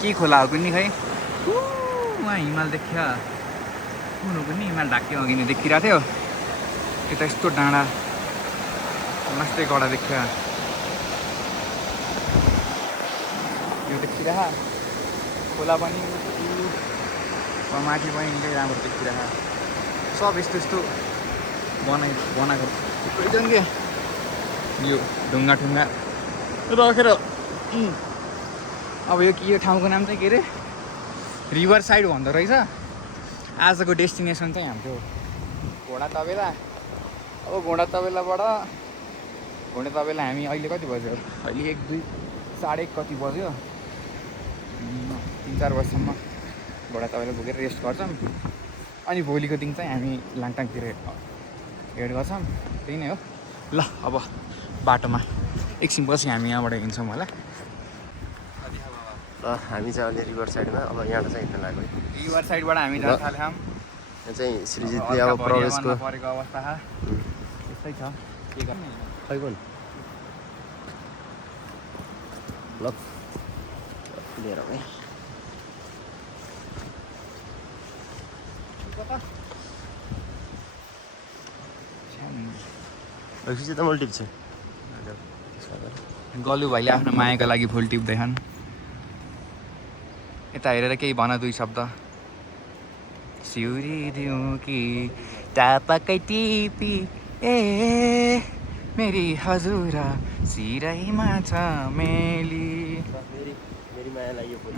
के खोला हो कुनै खै उहाँ हिमाल देखियो कुन हो पनि हिमाल ढाक्यो अघि नै देखिरहेको थियो यता यस्तो डाँडा मस्तै कडा देखियो यो देखिरह खोला पनि माथि पनि निकै राम्रो देखिरह सब यस्तो यस्तो बनाएको रहेछन् के यो ढुङ्गा ठुङ्गा राखेर अब यो ठाउँको नाम चाहिँ के अरे रिभर साइड भन्दो रहेछ आजको डेस्टिनेसन चाहिँ हाम्रो घोडा तबेला। अब घोडा तबेलाबाट हामी अहिले कति बज्यो? अहिले 1, 2, साढे 1 कति बज्यो? 3-4 बजीसम्म घोडा तबेला पुगेर रेस्ट गर्छौँ। अनि भोलिको दिन चाहिँ हामी लाङटाङतिर हेड गर्छौँ। त्यही नै हो। ल अब बाटोमा एकछिनपछि हामी यहाँबाट हिँड्छौँ होला। ल हामी चाहिँ अहिले रिभर साइडमा अब यहाँबाट चाहिँ हिँड्न लाग्यो। रिभर साइडबाट हामी जान थाल्यौँ। यहाँ चाहिँ श्रीजितले अब प्रवेशको परेको अवस्था यस्तै छ। के गर्ने खै कुन ल लिएर है खिचे त मैले टिप्छु। गलु भाइले आफ्नो मायाको लागि फुल टिप्दैछन्। यता हेरेर केही भन 2 शब्द। सिउरी दिउँ कि टापाकै टिपी ए मेरी हजुरा सिराइमा छ मेली। मेरी माया लाग्यो फुल।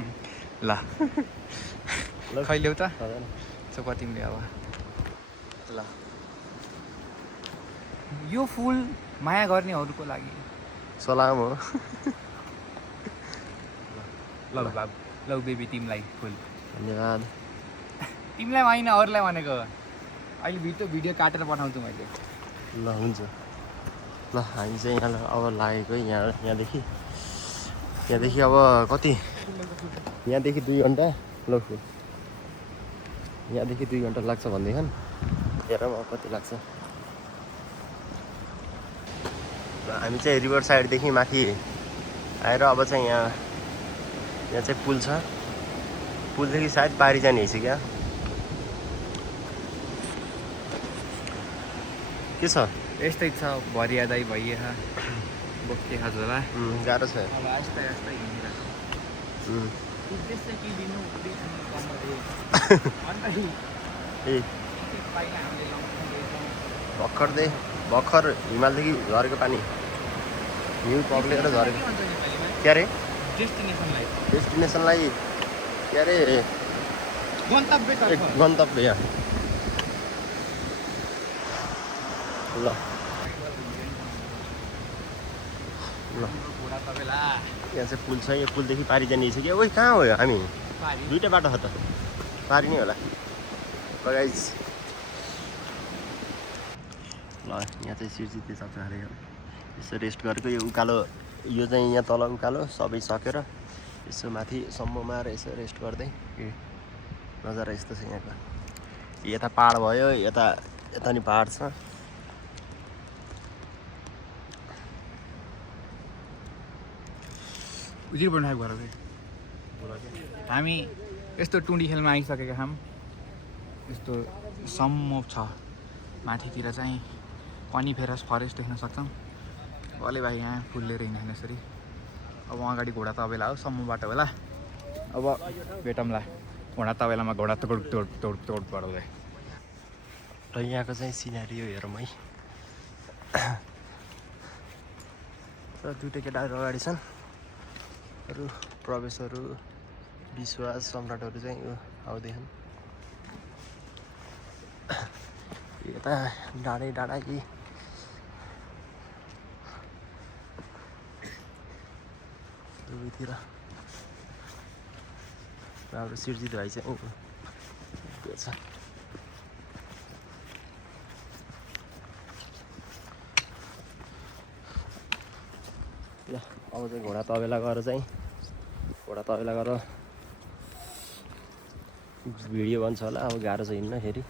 ल खैल्यौ त चोपा तिमीले अब। ल यो फुल माया गर्नेहरूको लागि सलाम हो। ल बाबु ल बेबी तिमीलाई फुल। धन्यवाद। तिमीलाई होइन अरूलाई भनेको। अहिले भिडियो काटेर पठाउँछु मैले। ल हुन्छ। ल हामी चाहिँ यहाँ अब लागेको यहाँदेखि अब कति यहाँदेखि 2 घन्टा ल फुल यहाँदेखि 2 घन्टा लाग्छ भन्दैछन्। हेरौँ अब कति लाग्छ। हामी चाहिँ रिभर साइडदेखि माथि आएर अब चाहिँ यहाँ चाहिँ पुल छ। पुलदेखि सायद पारी जाने रहेछ क्या। के छ? यस्तै छ भरिया दाइ भइए बोके खाजोला गाह्रो छ। अब आस्ते आस्ते हिँडिरहेको उद्देश्य के लिनु ए भर्खर हिमालदेखि झरेको पानी हिउँ पग्लेर झरेको के अरे डेस्टिनेसनलाई के अरे गन्तव्य ल यहाँ चाहिँ पुल छ। यो पुलदेखि पारी जाने रहेछ कि। ओइ कहाँ हो हामी? 2टा बाटो छ त। पारी नै होला गाइस। ल यहाँ चाहिँ सिर्जितले सक्छ अरे यसो रेस्ट गरेको। यो उकालो यो चाहिँ यहाँ तल उकालो सबै सकेर यसो माथि सम्ममा आएर यसो रेस्ट गर्दै नजारा यस्तो छ यहाँको। यता पहाड भयो यता नि पहाड छ। हामी यस्तो टुँडी खेलमा आइसकेका छौँ। यस्तो सम्म छ माथितिर चाहिँ कनिफेरस फरेस्ट देख्न सक्छौँ। भले भाइ यहाँ फुल लिएर हिँड्दैन यसरी। अब अगाडि घोडा तबेला हो सम्म बाटो होला। अब भेटौँला घोडा तबेलामा घोडा तोड पढाउँदै। र यहाँको चाहिँ सिनेरियो हेरौँ है। र 2टा केटाहरू अगाडि छन्। अरू प्रवेशहरू विश्वास सम्राटहरू चाहिँ यो आउँदैछन्। यता डाँडा कि दुवैतिर हाम्रो सिर्जित भाइ चाहिँ त्यो छ। ल अब चाहिँ घोडा तबेला गएर भिडियो बन्छ होला। अब गाह्रो छ हिँड्न फेरि।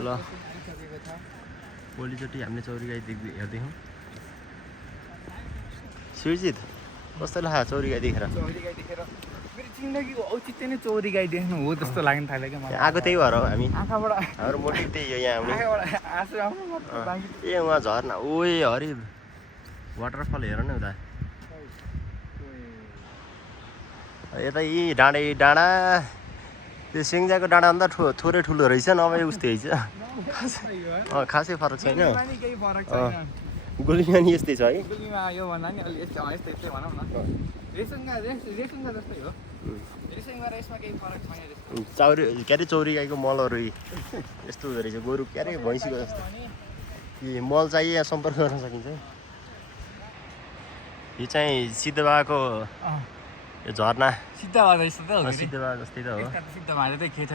ल भोलिचोटि हामीले चौरी गाई हेर्दैछौँ। सिर्जित कस्तो लाग्यो चौरी गाई देखेर? मेरो जिन्दगीको औचित्य नै चौरी गाई देख्नु हो जस्तो लाग्न थाल्यो क्या मलाई। आएको त्यही भएर हो हामी। आँखाबाट हाम्रो मोटिभ त्यही हो यहाँ आउने। आँसु आउनु ए उहाँ झर्ना ओए हरि वाटरफल हेर न उता। यता यी डाँडा त्यो सिङ्जाको डाँडाभन्दा थोरै ठुलो रहेछ नभए उस्तै रहेछ। खासै फरक छैन। गुलिमा नि यस्तै छ है। योभन्दा नि अलि यस्तै भनौँ न। रेसुङ्गा जस्तै हो रेसुङ्गा र यसमा केही फरक छैन जस्तो चाउरी के अरे चौरी गाईको मलहरू यस्तो हुँदो रहेछ गोरु के अरे भैँसीको जस्तो कि मल चाहिए यहाँ सम्पर्क गर्न सकिन्छ यो चाहिँ सिद्धबाको यो झरना सिद्ध भएर जस्तो त हो सिद्धबा जस्तै त हो सिद्ध भएर चाहिँ खेत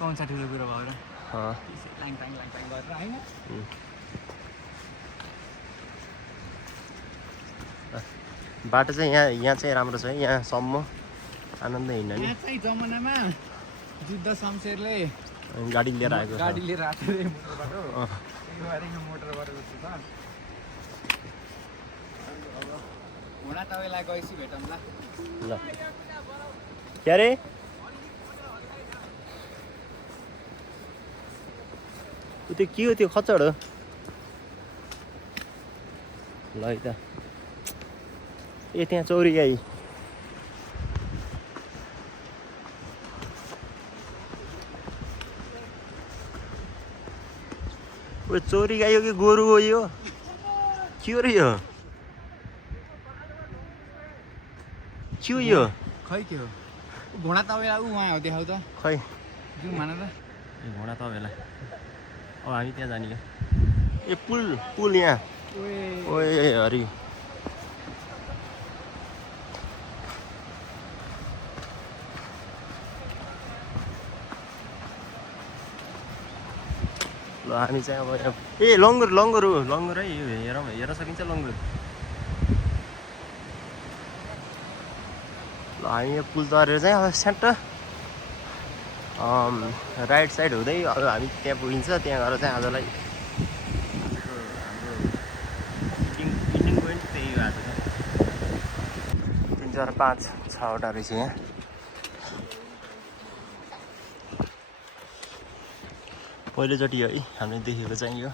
कौन छ ठुलो कुरो भएर लाङ गरेर होइन बाटो चाहिँ यहाँ चाहिँ राम्रो छ है यहाँसम्म आनन्द हिँड्न नि यहाँ चाहिँ जमानामा जुद्ध शमशेरले गाडी लिएर आएको छ गाडी लिएर आएको थियो मोटरबाट जस्तो छ घोडा तपाईँलाई गएपछि भेटौँला ल के अरे त्यो के हो त्यो खच्चड हो ल है त ए त्यहाँ चौरी गाई ओ चौरी गाई हो कि गोरु हो यो के हो र यो के हो यो खै के हो घोडा तपाईँलाई उहाँ हो देखाउ त खै जाउँ मान त ए घोडा तपाईँलाई अब हामी त्यहाँ जाने क्या ए पुल यहाँ ओए हरि ल हामी चाहिँ अब ए लङ्गुर है यो हेर सकिन्छ लङ्गुर ल हामी यो पुल तरेर चाहिँ अब स्याट्ट राइट साइड हुँदै अब हामी त्यहाँ पुगिन्छ त्यहाँ गएर चाहिँ आजलाई हाम्रो इन्डिङ पोइन्ट त्यही हो आज 3 4 5 6वटा रहेछ यहाँ पहिलोचोटि है हामीले देखेको चाहिँ यो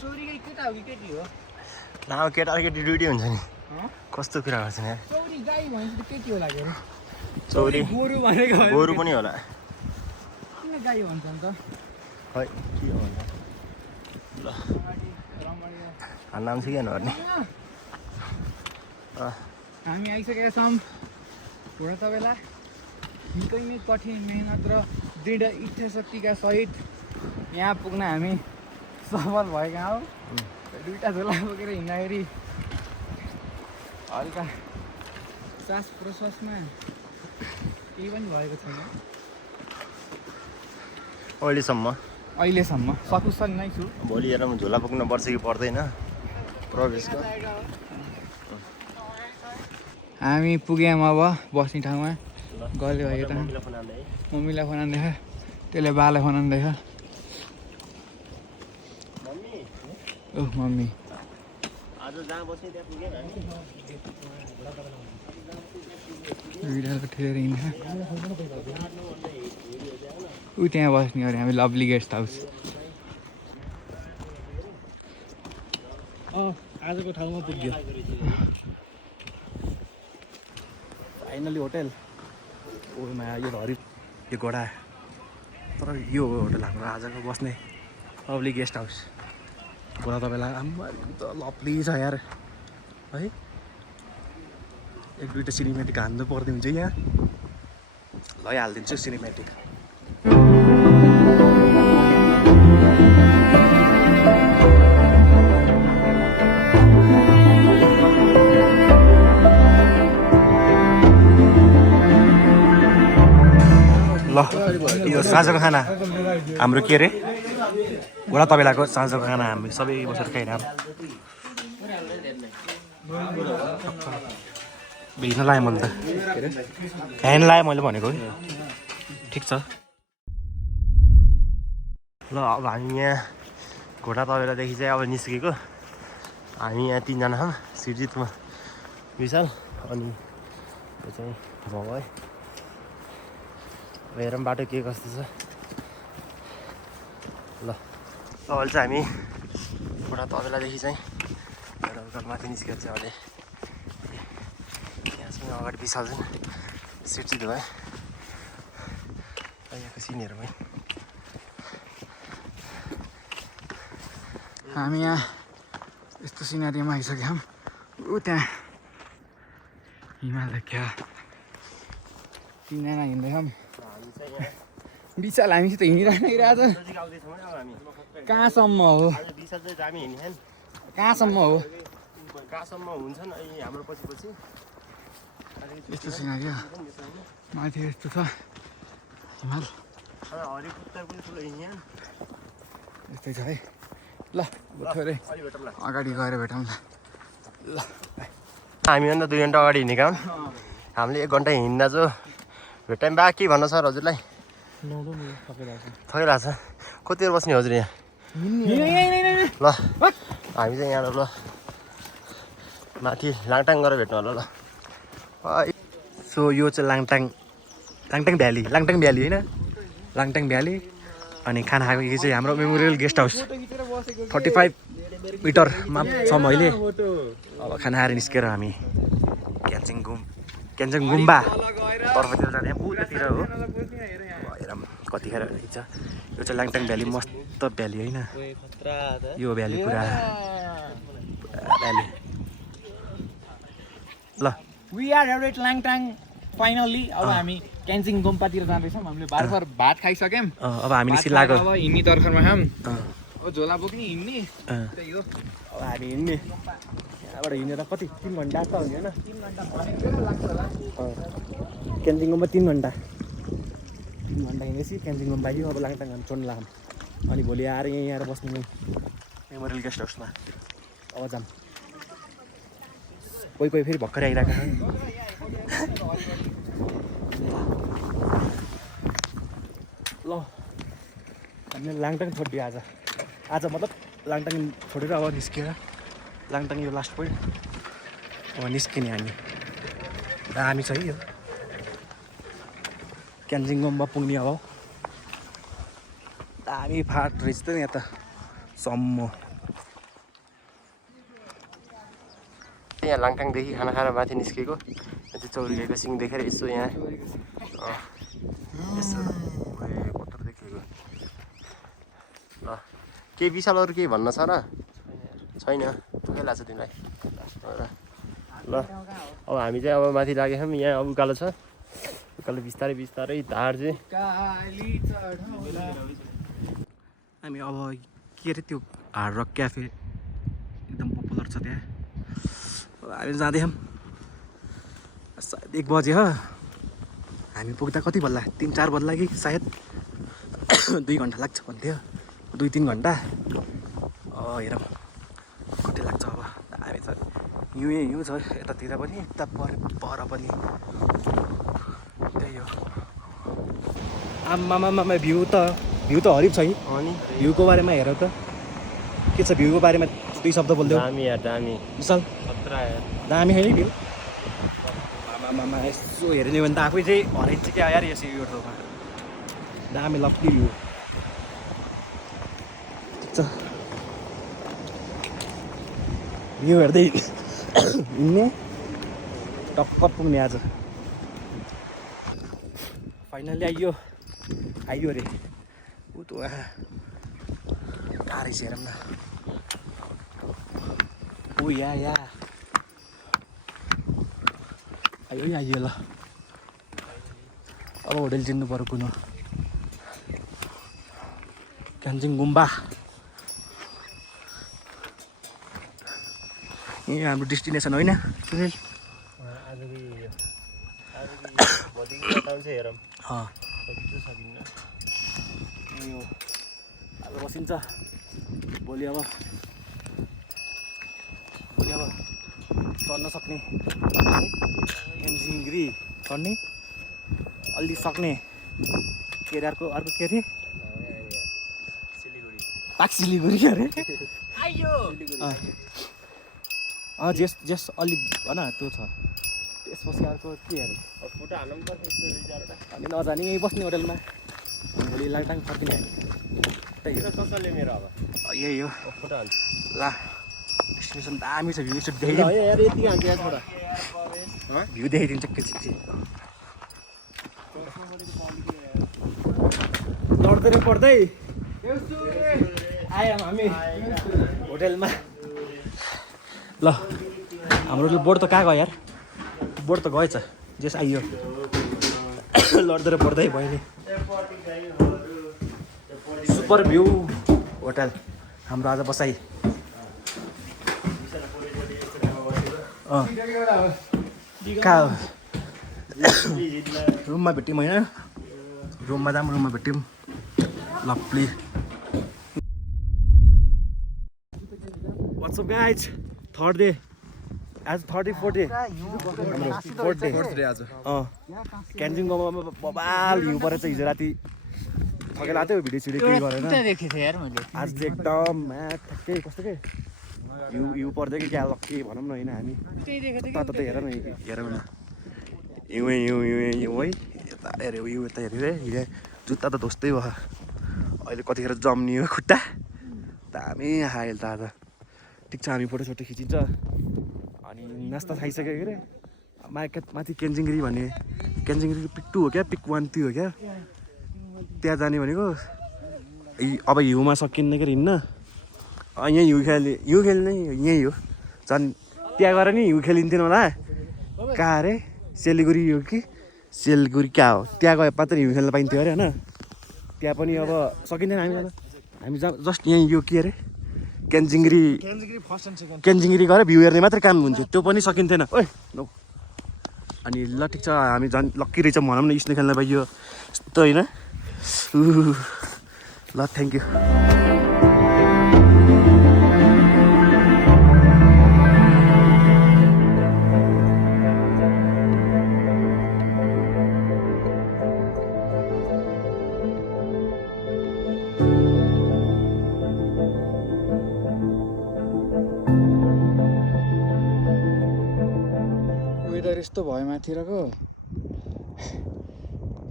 चौरी गाई केटा हो कि केटी हो न केटा केटी ड्युटी हुन्छ नि कस्तो कुरा गर्छ नि चौरी गाई भनेपछि केटी होला के अरे चौरी गोरु भनेको गोरु पनि होला किन गाई भन्छ नि त खै के हो भन्दा ल नाम चाहिँ के नगर्ने हामी आइसकेका छौँ घोडा तपाईँलाई निकै नै कठिन मेहनत र दृढ इच्छाशक्तिका सहित यहाँ पुग्न हामी सफल भएका हौँ दुईवटा झोला बोकेर हिँड्दाखेरि हल्का श्वास प्रश्वासमा केही पनि भएको छैन अहिलेसम्म सकुशल नै छु भोलि हेर म झोला बोक्नु पर्छ कि पर्दैन प्रवेशको हामी पुग्यौँ अब बस्ने ठाउँमा गल्यो भयो त मम्मीलाई फोन आउँदैछ त्यसले बालाई फोन आउँदैछ ओ मम्मी आज जहाँ बस्ने त्यहाँ पुग्यो हामी भिडियोको ठेलेर हिँड्छ ऊ त्यहाँ बस्ने अरे हामी लभली गेस्ट हाउस आजको ठाउँमा पुग्यो फाइनली होटेल ओमा यो धरी यो घोडा तर यो हो होटल हाम्रो आजको बस्ने लभली गेस्ट हाउस घोडा तपाईँलाई आम्मा त लभली छ यार है एक दुईवटा सिनेमेटिक हान्नु पर्ने हुन्छ यहाँ ल हालिदिन्छु सिनेमेटिक ल यो साँझको खाना हाम्रो के अरे घोडा तपाईँलाको साँझको खाना हामी सबै बसेर खाइरहेको भिड्न लाएँ मैले त के अरे ह्यान्ड लाएँ मैले भनेको है ठिक छ ल अब हामी यहाँ घोडा तबेलादेखि चाहिँ अब निस्केको हामी यहाँ 3 जना छौँ सिर्जितमा विशाल अनि यो चाहिँ भगवाई हेरौँ बाटो के कस्तो छ ल अहिले चाहिँ हामी घोडा तबेलादेखि चाहिँ माथि निस्केको चाहिँ अहिले यहाँसँग अगाडि विशाल चाहिँ सिर्जित भयो यहाँको सिनहरू भयो हामी यहाँ यस्तो सिनेरीमा आइसक्यौँ ऊ त्यहाँ हिमालय क्या तिनजना हिँड्दैछौँ विशाल हामीसित हिँडिरहेको आज कहाँसम्म हो विशाल चाहिँ दामी हिँड्ने कहाँसम्म हो कहाँसम्म हुन्छन् अहिले हाम्रो पछि पछि यस्तो सिनारी माथि यस्तो छ हिमाल हरियो कुत्ता पनि ठुलो हिँड्ने यस्तै छ है ल थोरै अगाडि गएर भेटौँ ल हामीभन्दा 2 घन्टा अगाडि हिँडेका हुन् हामीले 1 घन्टा हिँड्दा जो भेटाइम बाँकी भन्न सर हजुरलाई थकिरहेको छ कति बेर बस्ने हजुर यहाँ ल हामी चाहिँ यहाँ ल माथि लाङटाङ गएर भेट्नु होला ल सो यो चाहिँ लाङटाङ भ्याली होइन लाङटाङ भ्याली अनि खाना खाएको यो चाहिँ हाम्रो मेमोरियल गेस्ट हाउस 45 मिटरमा छौँ अहिले अब खाना खाएर निस्केर हामी क्यान्चिङ गुम्बा तर्फतिर जाने उतातिर हो हेरौँ कतिखेर रहेछ यो चाहिँ लाङटाङ भ्याली मस्त भ्याली होइन यो भ्याली पुरा भ्याली ल we are at Langtang finally अब हामी क्यान्चिङ गुम्पातिर जाँदैछौँ हामीले भर्खर भात खाइसक्यौँ अब हामी निस्कि लाग्यो अब हिँड्ने तर्खरमा खाऊँ अब झोला बोक्ने हिँड्ने त्यही हो अब हामी हिँड्ने यहाँबाट हिँडेर कति 3 घन्टा त हुने होइन 3 घन्टा लाग्छ होला क्यान्चिङ गुम्बा 3 घन्टा हिँडेपछि क्यान्चिङ गुम्बा आयो अब लाङटाङ हामी चढ्नु लाग्यौँ अनि भोलि आएर यहाँ आएर बस्ने मेमोरियल गेस्ट हाउसमा अब जाऊँ कोही फेरि भर्खरै आइरहेको ल हामीले लाङटाङ छोडिदियो आज मतलब लाङटाङ छोडेर अब निस्केर लाङटाङ यो लास्ट पोइन्ट अब निस्किने हामी छ है यो क्यान्चिङ गुम्बा पुग्ने अब दामी फाट रहेछ त यहाँ त सम्म यहाँ लाङटाङदेखि खाना खाएर माथि निस्केको चाहिँ चौरीको सिङ देखेर यसो यहाँ यसो पत्थर देखेको ल केही विशाल अरू केही भन्न छ र छैन के लाग्छ तिमीलाई ल अब हामी चाहिँ अब माथि लागेको छौँ यहाँ अब उकालो छ उकालो बिस्तारै बिस्तारै धार चाहिँ हामी अब के अरे त्यो हार्ड रक क्याफे एकदम पपुलर छ त्यहाँ हामी जाँदैछौँ सायद 1 बजे हो हामी पुग्दा कति बज्ला 3-4 बज्ला कि सायद 2 घन्टा लाग्छ भन्थ्यो 2-3 घन्टा हेरौँ कति लाग्छ अब हामी त हिउँ छ यतातिर पनि यता पर पनि त्यही हो आमामा भ्यू त हरिब छ है अनि भ्यूको बारेमा हेर त के छ भ्यूको बारेमा 2 शब्द बोल्दै दामी यार दामी विशाल खतरा यार दामी है नि भ्यू आमामा यसो हेर्ने भने त आफै चाहिँ हराइन्छ क्या यार यसो यो ठाउँमा दामी लक्की भ्यू भ्यू हेर्दै हिँड्ने टक्कर पुग्ने आज फाइनली आइयो अरे ऊ त कहाँ रहेछ हेरौँ न ऊ या आइयो ल अब होटल चिन्नु पर्यो कुन क्यान्चिङ गुम्बा यही हाम्रो डेस्टिनेसन होइन सुनिल अब बसिन्छ भोलि अब चढ्न सक्ने क्यान्चिङगिरी चढ्ने अलि सक्ने के अरे अर्को के अरे सिलिगुडी अरे जेस अलिक भन त्यो छ त्यसपछि अर्को के अरे फोटो हाल्नु पनि पर्छ हामी नजाने यहीँ बस्ने होटलमा भोलि लाङटाङ फर्किने हामी त्यही हो कसले मेरो अब यही हो फोटो हाल्छ ला डेस्टिनेसन दामी छ भ्यू यसो यार यति हाल्छ यार छोरा भ्यू देखाइदिन्छ एकैचोटि लड्दै पढ्दै आयौँ हामी होटेलमा ल हाम्रो बोर्ड त कहाँ गयो यार बोर्ड त गएछ जेस आइयो लड्दै र पढ्दै भयो नि सुपर भ्यू होटल हाम्रो आज बसाइ कहाँ रुममा भेट्यौँ होइन रुममा भेट्यौँ lovely WhatsApp guys third day आज 34 डे फोर्थ डे आज क्यान्जिङ गोमामा बबाल हिउँ परेछ हिजो राति थकेला थियो भिडियो सिडियो केही गरेन आज चाहिँ एकदम ठ्याक्कै कस्तो के हिउँ पर्दै कि क्या लक्की भनौँ न होइन हामी त हेर न हेरौँ न हिउँ है यता हेऱ्यो हिउँ यता हेऱ्यो है हिँडे जुत्ता त धोस्तै भयो अहिले कतिखेर जम्नियो खुट्टा दामी आयो त आज ठिक छ हामी फोटोसोटो खिचिन्छ अनि नास्ता खाइसक्यो के अरे माथि केन्जिङगिरी भन्ने केन्जिङगिरी पिक 2 हो क्या पिक 1 त्यो हो क्या त्यहाँ जाने भनेको अब हिउँमा सकिन्न के हिँड्न यहाँ हिउँ खेल्ने यहीँ हो झन् त्यहाँ गएर नि हिउँ खेलिन्थेन होला कहाँ अरे सिलगढी हो कि सिलगढी कहाँ हो त्यहाँ गए मात्रै हिउँ खेल्न पाइन्थ्यो अरे होइन त्यहाँ पनि अब सकिँदैन हामी जस्ट यहीँ यो के अरे केन्जिङगिरी गएर भ्यू हेर्ने मात्रै काम हुन्थ्यो त्यो पनि सकिन्थेन ओइ नो अनि ल ठिक छ हामी झन् लक्की रहेछ भनौँ न स्नो खेल्न पाइयो यस्तो होइन ल थ्याङ्क यू यस्तो भयो माथिरको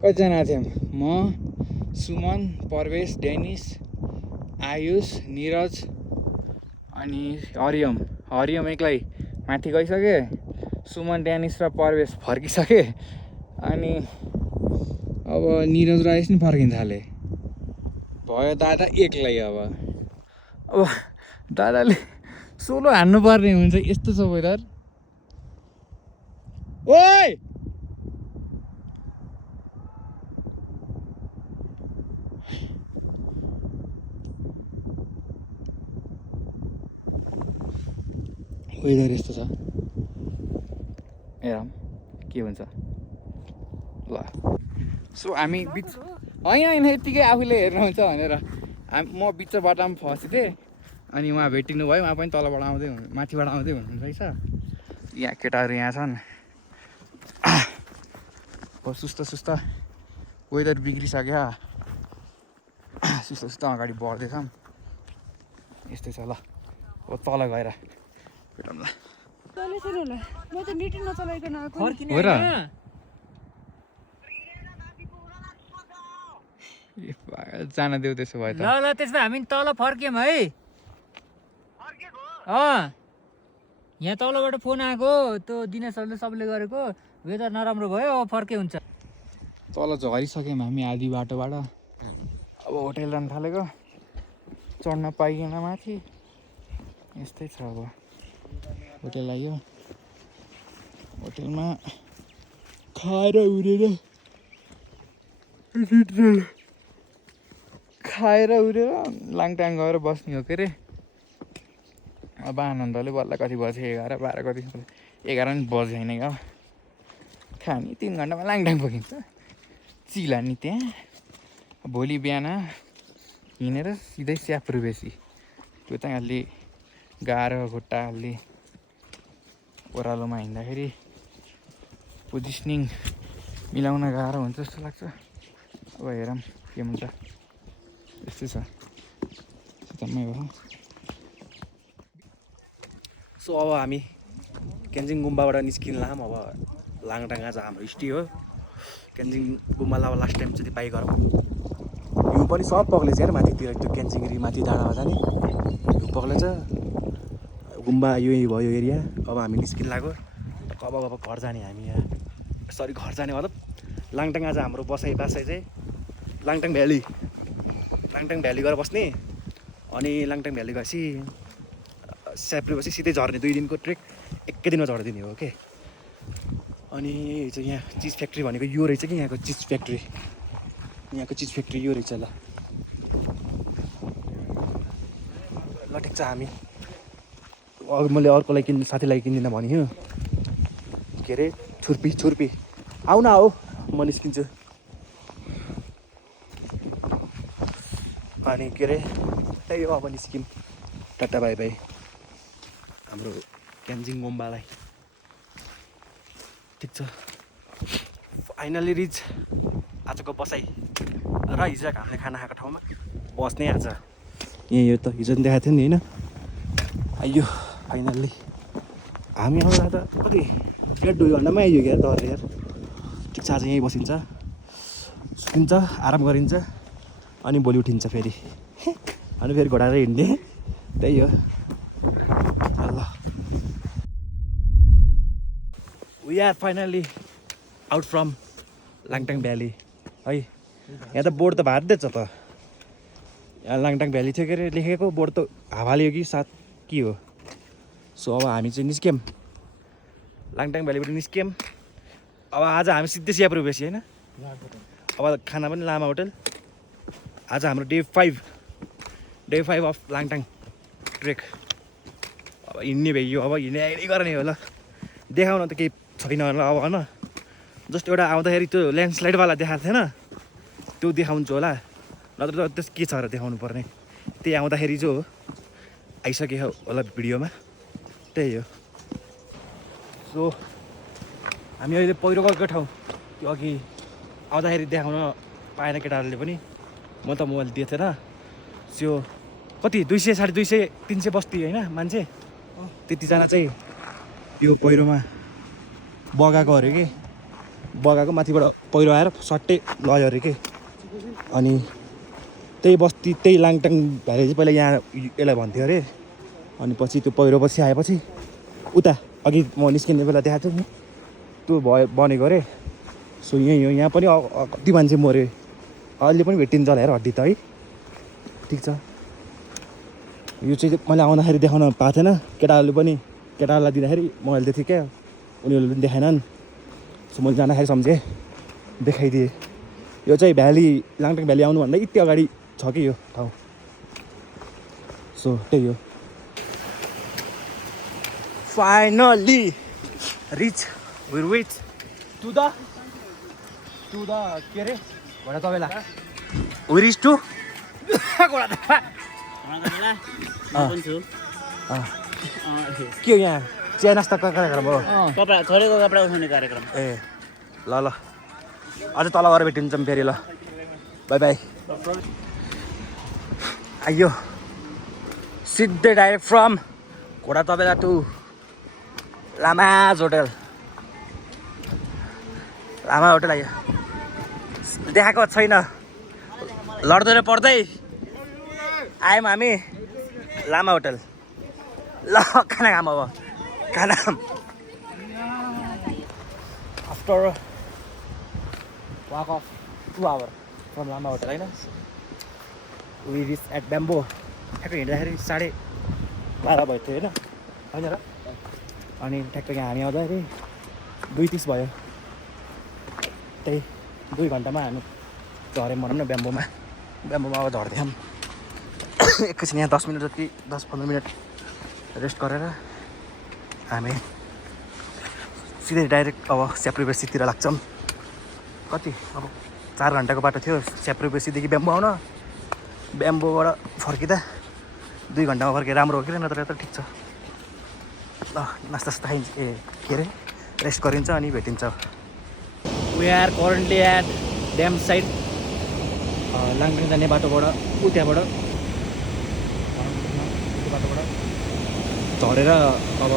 कतिजना थियौँ म सुमन परवेश डेनिस आयुष निरज अनि हरियम एक्लै माथि गइसके सुमन डेनिस र परवेश फर्किसके अनि अब निरज र आयुष नि फर्किन थाले भयो दादा एक्लै अब दादाले सोलो हान्नुपर्ने हुन्छ यस्तो छ वेदर ओइ वेदर यस्तो छ हेरौँ के हुन्छ ल सो हामी बिच होइन यत्तिकै आफूले हेर्नुहुन्छ भनेर म बिच बाटामा फसिदिएँ अनि उहाँ भेटिनु भयो उहाँ पनि तलबाट आउँदै माथिबाट आउँदै हुनुहुन्छ रहेछ यहाँ केटाहरू यहाँ छन् सुस्त वेदर बिग्रिसक्यो सुस्त अगाडि बढ्दैछौँ यस्तै छ ल हो तल गएर भेटौँ ल जान देऊ त्यसो भए त ल त्यसमा हामी तल फर्क्यौँ है यहाँ तलबाट फोन आएको त्यो दिनेशहरूले सबले गरेको वेदर नराम्रो भयो अब फर्के हुन्छ तल झरिसक्यौँ हामी आधी बाटोबाट अब होटेल जान थालेको चढ्न पाइएन माथि यस्तै छ अब होटेल आयो होटेलमा खाएर उडेर लाङटाङ गएर बस्ने हो के अरे अब आनन्दले बल्ल कति बज्यो 11-12 कति 11 नि बज्यो होइन क्या खाने 3 घन्टामा लाङटाङ पुगिन्छ चिला नि त्यहाँ भोलि बिहान हिँडेर सिधै स्याप्रो बेसी त्यो चाहिँ अलि गाह्रो खुट्टा अलि ओह्रालोमा हिँड्दाखेरि पोजिसनिङ मिलाउन गाह्रो हुन्छ जस्तो लाग्छ अब हेरौँ के हुन्छ यस्तै छ एकदमै हो सो अब हामी केन्जिङ गुम्बाबाट निस्किन्ला अब लाङटाङ आज हाम्रो स्टे हो केन्जिङ गुम्बालाई अब लास्ट टाइम चाहिँ बाइक गरौँ हिउँ पनि सब पग्लेछ यार माथितिर त्यो केन्जिङगिरी माथि डाँडामा जाने हिउँ पग्लेछ गुम्बा यो भयो एरिया अब हामी निस्किन लाग्यो अब घर जाने हामी यहाँ सरी घर जाने मतलब लाङटाङ आज हाम्रो बसाइ चाहिँ लाङटाङ भ्याली गएर बस्ने अनि लाङटाङ भ्याली गएपछि स्याप्रेपछि सिधै झर्ने 2 दिनको ट्रेक एकै दिनमा झरिदिने हो के अनि चाहिँ यहाँ चिज फ्याक्ट्री भनेको यो रहेछ कि यहाँको चिज फ्याक्ट्री, यहाँको चिज फ्याक्ट्री यो रहेछ। ल ल ठिक छ, हामी मैले अर्कोलाई साथीलाई किन्दिनँ भन्यो। के अरे छुर्पी आऊ न आऊ, म निस्किन्छु। अनि के अरे त्यही हो, अब निस्क्यौँ। टाटा बाई बाई हाम्रो क्यान्जिङ गुम्बालाई। ठिक छ, फाइनली रिच आजको बसाइ र हिजो हामीले खाना खाएको ठाउँमा बस्ने आज। यहीँ यो त हिजो पनि देखाएको थियो नि होइन। आइयो फाइनल्ली हामी आउँदा त कति 1.5 घन्टामै आइयो क्या डर यार। ठिक छ, आज यहीँ बसिन्छ, सुतिन्छ, आराम गरिन्छ, अनि भोलि उठिन्छ फेरि, अनि फेरि घोडाएर हिँड्ने, त्यही हो। ल we are finally out from Langtang valley है। यहाँ त बोर्ड त भाँच्दैछ त, यहाँ लाङटाङ भ्याली थियो के अरे लेखेको, बोर्ड त हावाले हो कि साथ के हो। सो अब हामी चाहिँ निस्क्यौँ, लाङटाङ भ्यालीबाट निस्क्यौँ। अब आज हामी सिधै स्याब्रो बेसी होइन। अब खाना पनि लामा होटल। आज हाम्रो डे 5 अफ लाङटाङ ट्रेक। अब हिँड्ने भइयो, अब हिँड्ने गर्ने हो। ल देखाउन त केही छैन होला अब होइन, जस्ट एउटा आउँदाखेरि त्यो ल्यान्डस्लाइडवाला देखाएको थिएन, त्यो देखाउँछु होला, नत्र त त्यस के छ र देखाउनु पर्ने। त्यही आउँदाखेरि जो आइसक्यो होला भिडियोमा, त्यही हो। सो हामी अहिले पहिरो गएको ठाउँ, त्यो अघि आउँदाखेरि देखाउन पाएन केटाहरूले पनि, म त मोबाइल दिएको थिएन। त्यो कति 200 250 300 बस्ती होइन मान्छे, त्यतिजना चाहिँ त्यो पहिरोमा बगाएको अरे कि, बगाएको माथिबाट पहिरो आएर सट्टै लग्यो अरे कि। अनि त्यही बस्ती, त्यही लाङटाङ भ्याली चाहिँ पहिला यहाँ यसलाई भन्थ्यो अरे। अनि पछि त्यो पहिरो पछि आएपछि उता अघि म निस्किने बेला देखाएको थियो नि, त्यो बनेको अरे। सो यहीँ हो, यहाँ पनि कति मान्छे मऱ्यो, अहिले पनि भेटिन्छ होला हेर हड्डी त है। ठिक छ, यो चाहिँ मैले आउँदाखेरि देखाउन पाएको थिएन, केटाहरूलाई दिँदाखेरि मोबाइल दिएको थिएँ क्या, उनीहरूले पनि देखाएनन्। सो मैले जाँदाखेरि सम्झेँ, देखाइदिएँ। यो चाहिँ भ्याली, लाङटाङ भ्याली आउनुभन्दा यति अगाडि छ कि यो ठाउँ। सो त्यही हो, finally reach will reach to the के अरे घोडा तबेला। वी रिच टु घोडा तबेला। के हो यहाँ चिया नास्ता कार्यक्रम हो, कपडा छोडेको कपडा उठाउने कार्यक्रम। ए ल ल अझ तल गएर भेटिन्छौँ फेरि। ल बाई बाई। आइयो सिधै डाइरेक्ट फ्रम घोडा तबेला टु लामाज होटल। लामा होटल आइयो, देखाएको छैन, लड्दै र पढ्दै आयौँ हामी लामा होटल। ल खाना खाम, अब खाना after walk of 2 hour from Lama hotel होइन। We reach at Bamboo. ठ्याक्कै हिँड्दाखेरि 12:30 भएको थियो होइन र। अनि ठ्याक्कै यहाँ हामी आउँदाखेरि 2:30 भयो। त्यही 2 घन्टामा हामी झऱ्यौँ भनौँ न ब्याम्बोमा। अब झर्दैछौँ एकैछिन, यहाँ 10 मिनट जति 10-15 मिनट रेस्ट गरेर हामी सिधै डाइरेक्ट अब स्याप्रेबेसीतिर लाग्छौँ। कति अब 4 घन्टाको बाटो थियो स्याप्रेबेसीदेखि ब्याम्बो आउन। ब्याम्बोबाट फर्किँदा 2 घन्टामा फर्केर राम्रो हो कि नत्र त ठिक छ। ल नास्ता खाइन्छ, के अरे रेस्ट गरिन्छ अनि भेटिन्छ। We are currently at dam side. लाङटाङ जाने बाटोबाट त्यहाँबाट झरेर अब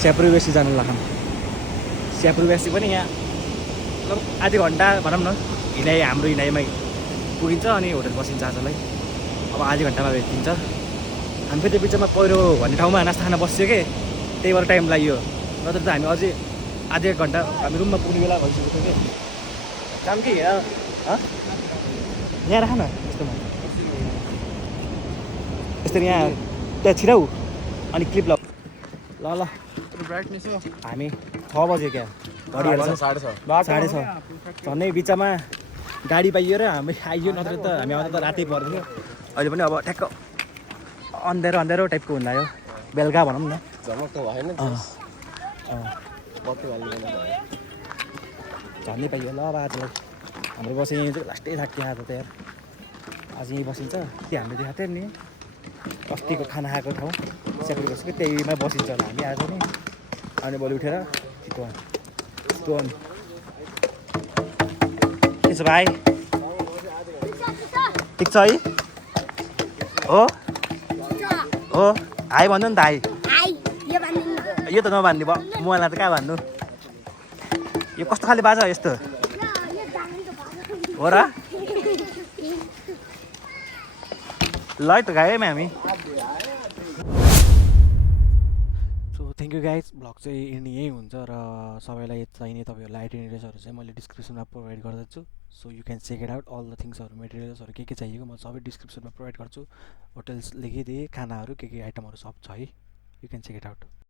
स्याप्रेबेसी जानु लाग्छौँ। स्याप्रेबेसी पनि यहाँ मतलब आधी घन्टा भनौँ न हाम्रो हिँडाइमै पुगिन्छ अनि होटल बसिन्छ आजलाई। अब आधी घन्टामा भेटिन्छ। हामी फेरि बिचमा पहिरो भन्ने ठाउँमा नास्ता खाना बस्यो कि, त्यही भएर टाइम लाग्यो, नत्र त हामी अझै आधी 1 घन्टा हामी रुममा पुग्ने बेला भइसकेको थियो कि। काम के यहाँ राख न यस्तोमा, यस्तरी यहाँ त्यहाँ छिराउ अनि क्लिप ल। ल हामी 6 बजे क्या घडिहरू छ 6:30 झन्डै बिचमा गाडी पाइयो र हामी आइयो नत्र त हामी आउँदा त रातै पर्थ्यो अहिले पनि अब ठ्याक्क अँध्यारो अँध्यारो टाइपको हुन लाग्यो बेलुका भनौँ न झमक त भएन झन्डै पाइयो ल अब आजलाई हाम्रो बस यहीँ चाहिँ लास्टै थाक्यो आज त यार आज यहीँ बसिन्छ त्यो हामीले देखाएको थियौँ नि अस्तिको खाना खाएको ठाउँ सेपरेट बसेको त्यहीमा बसिन्छ होला हामी आज नि अनि भोलि उठेर चितवन के छ भाइ ठिक छ है हो हो हाई भन्नु नि त हाई यो त नभन्ने भयो मलाई त कहाँ भन्नु यो कस्तो खाले बाजा हो यस्तो हो र ल है त गयौँ हामी so thank you guys vlog चाहिँ यिनी यही हुन्छ र सबैलाई चाहिने तपाईँहरूलाई आइटिनेरियर्सहरू चाहिँ मैले डिस्क्रिप्सनमा प्रोभाइड गर्दछु so you can check it out all the थिङ्सहरू मेटेरियल्सहरू के चाहिएको म सबै डिस्क्रिप्सनमा प्रोभाइड गर्छु होटल्स लेखिदिएँ खानाहरू के आइटमहरू सब छ है you can check it out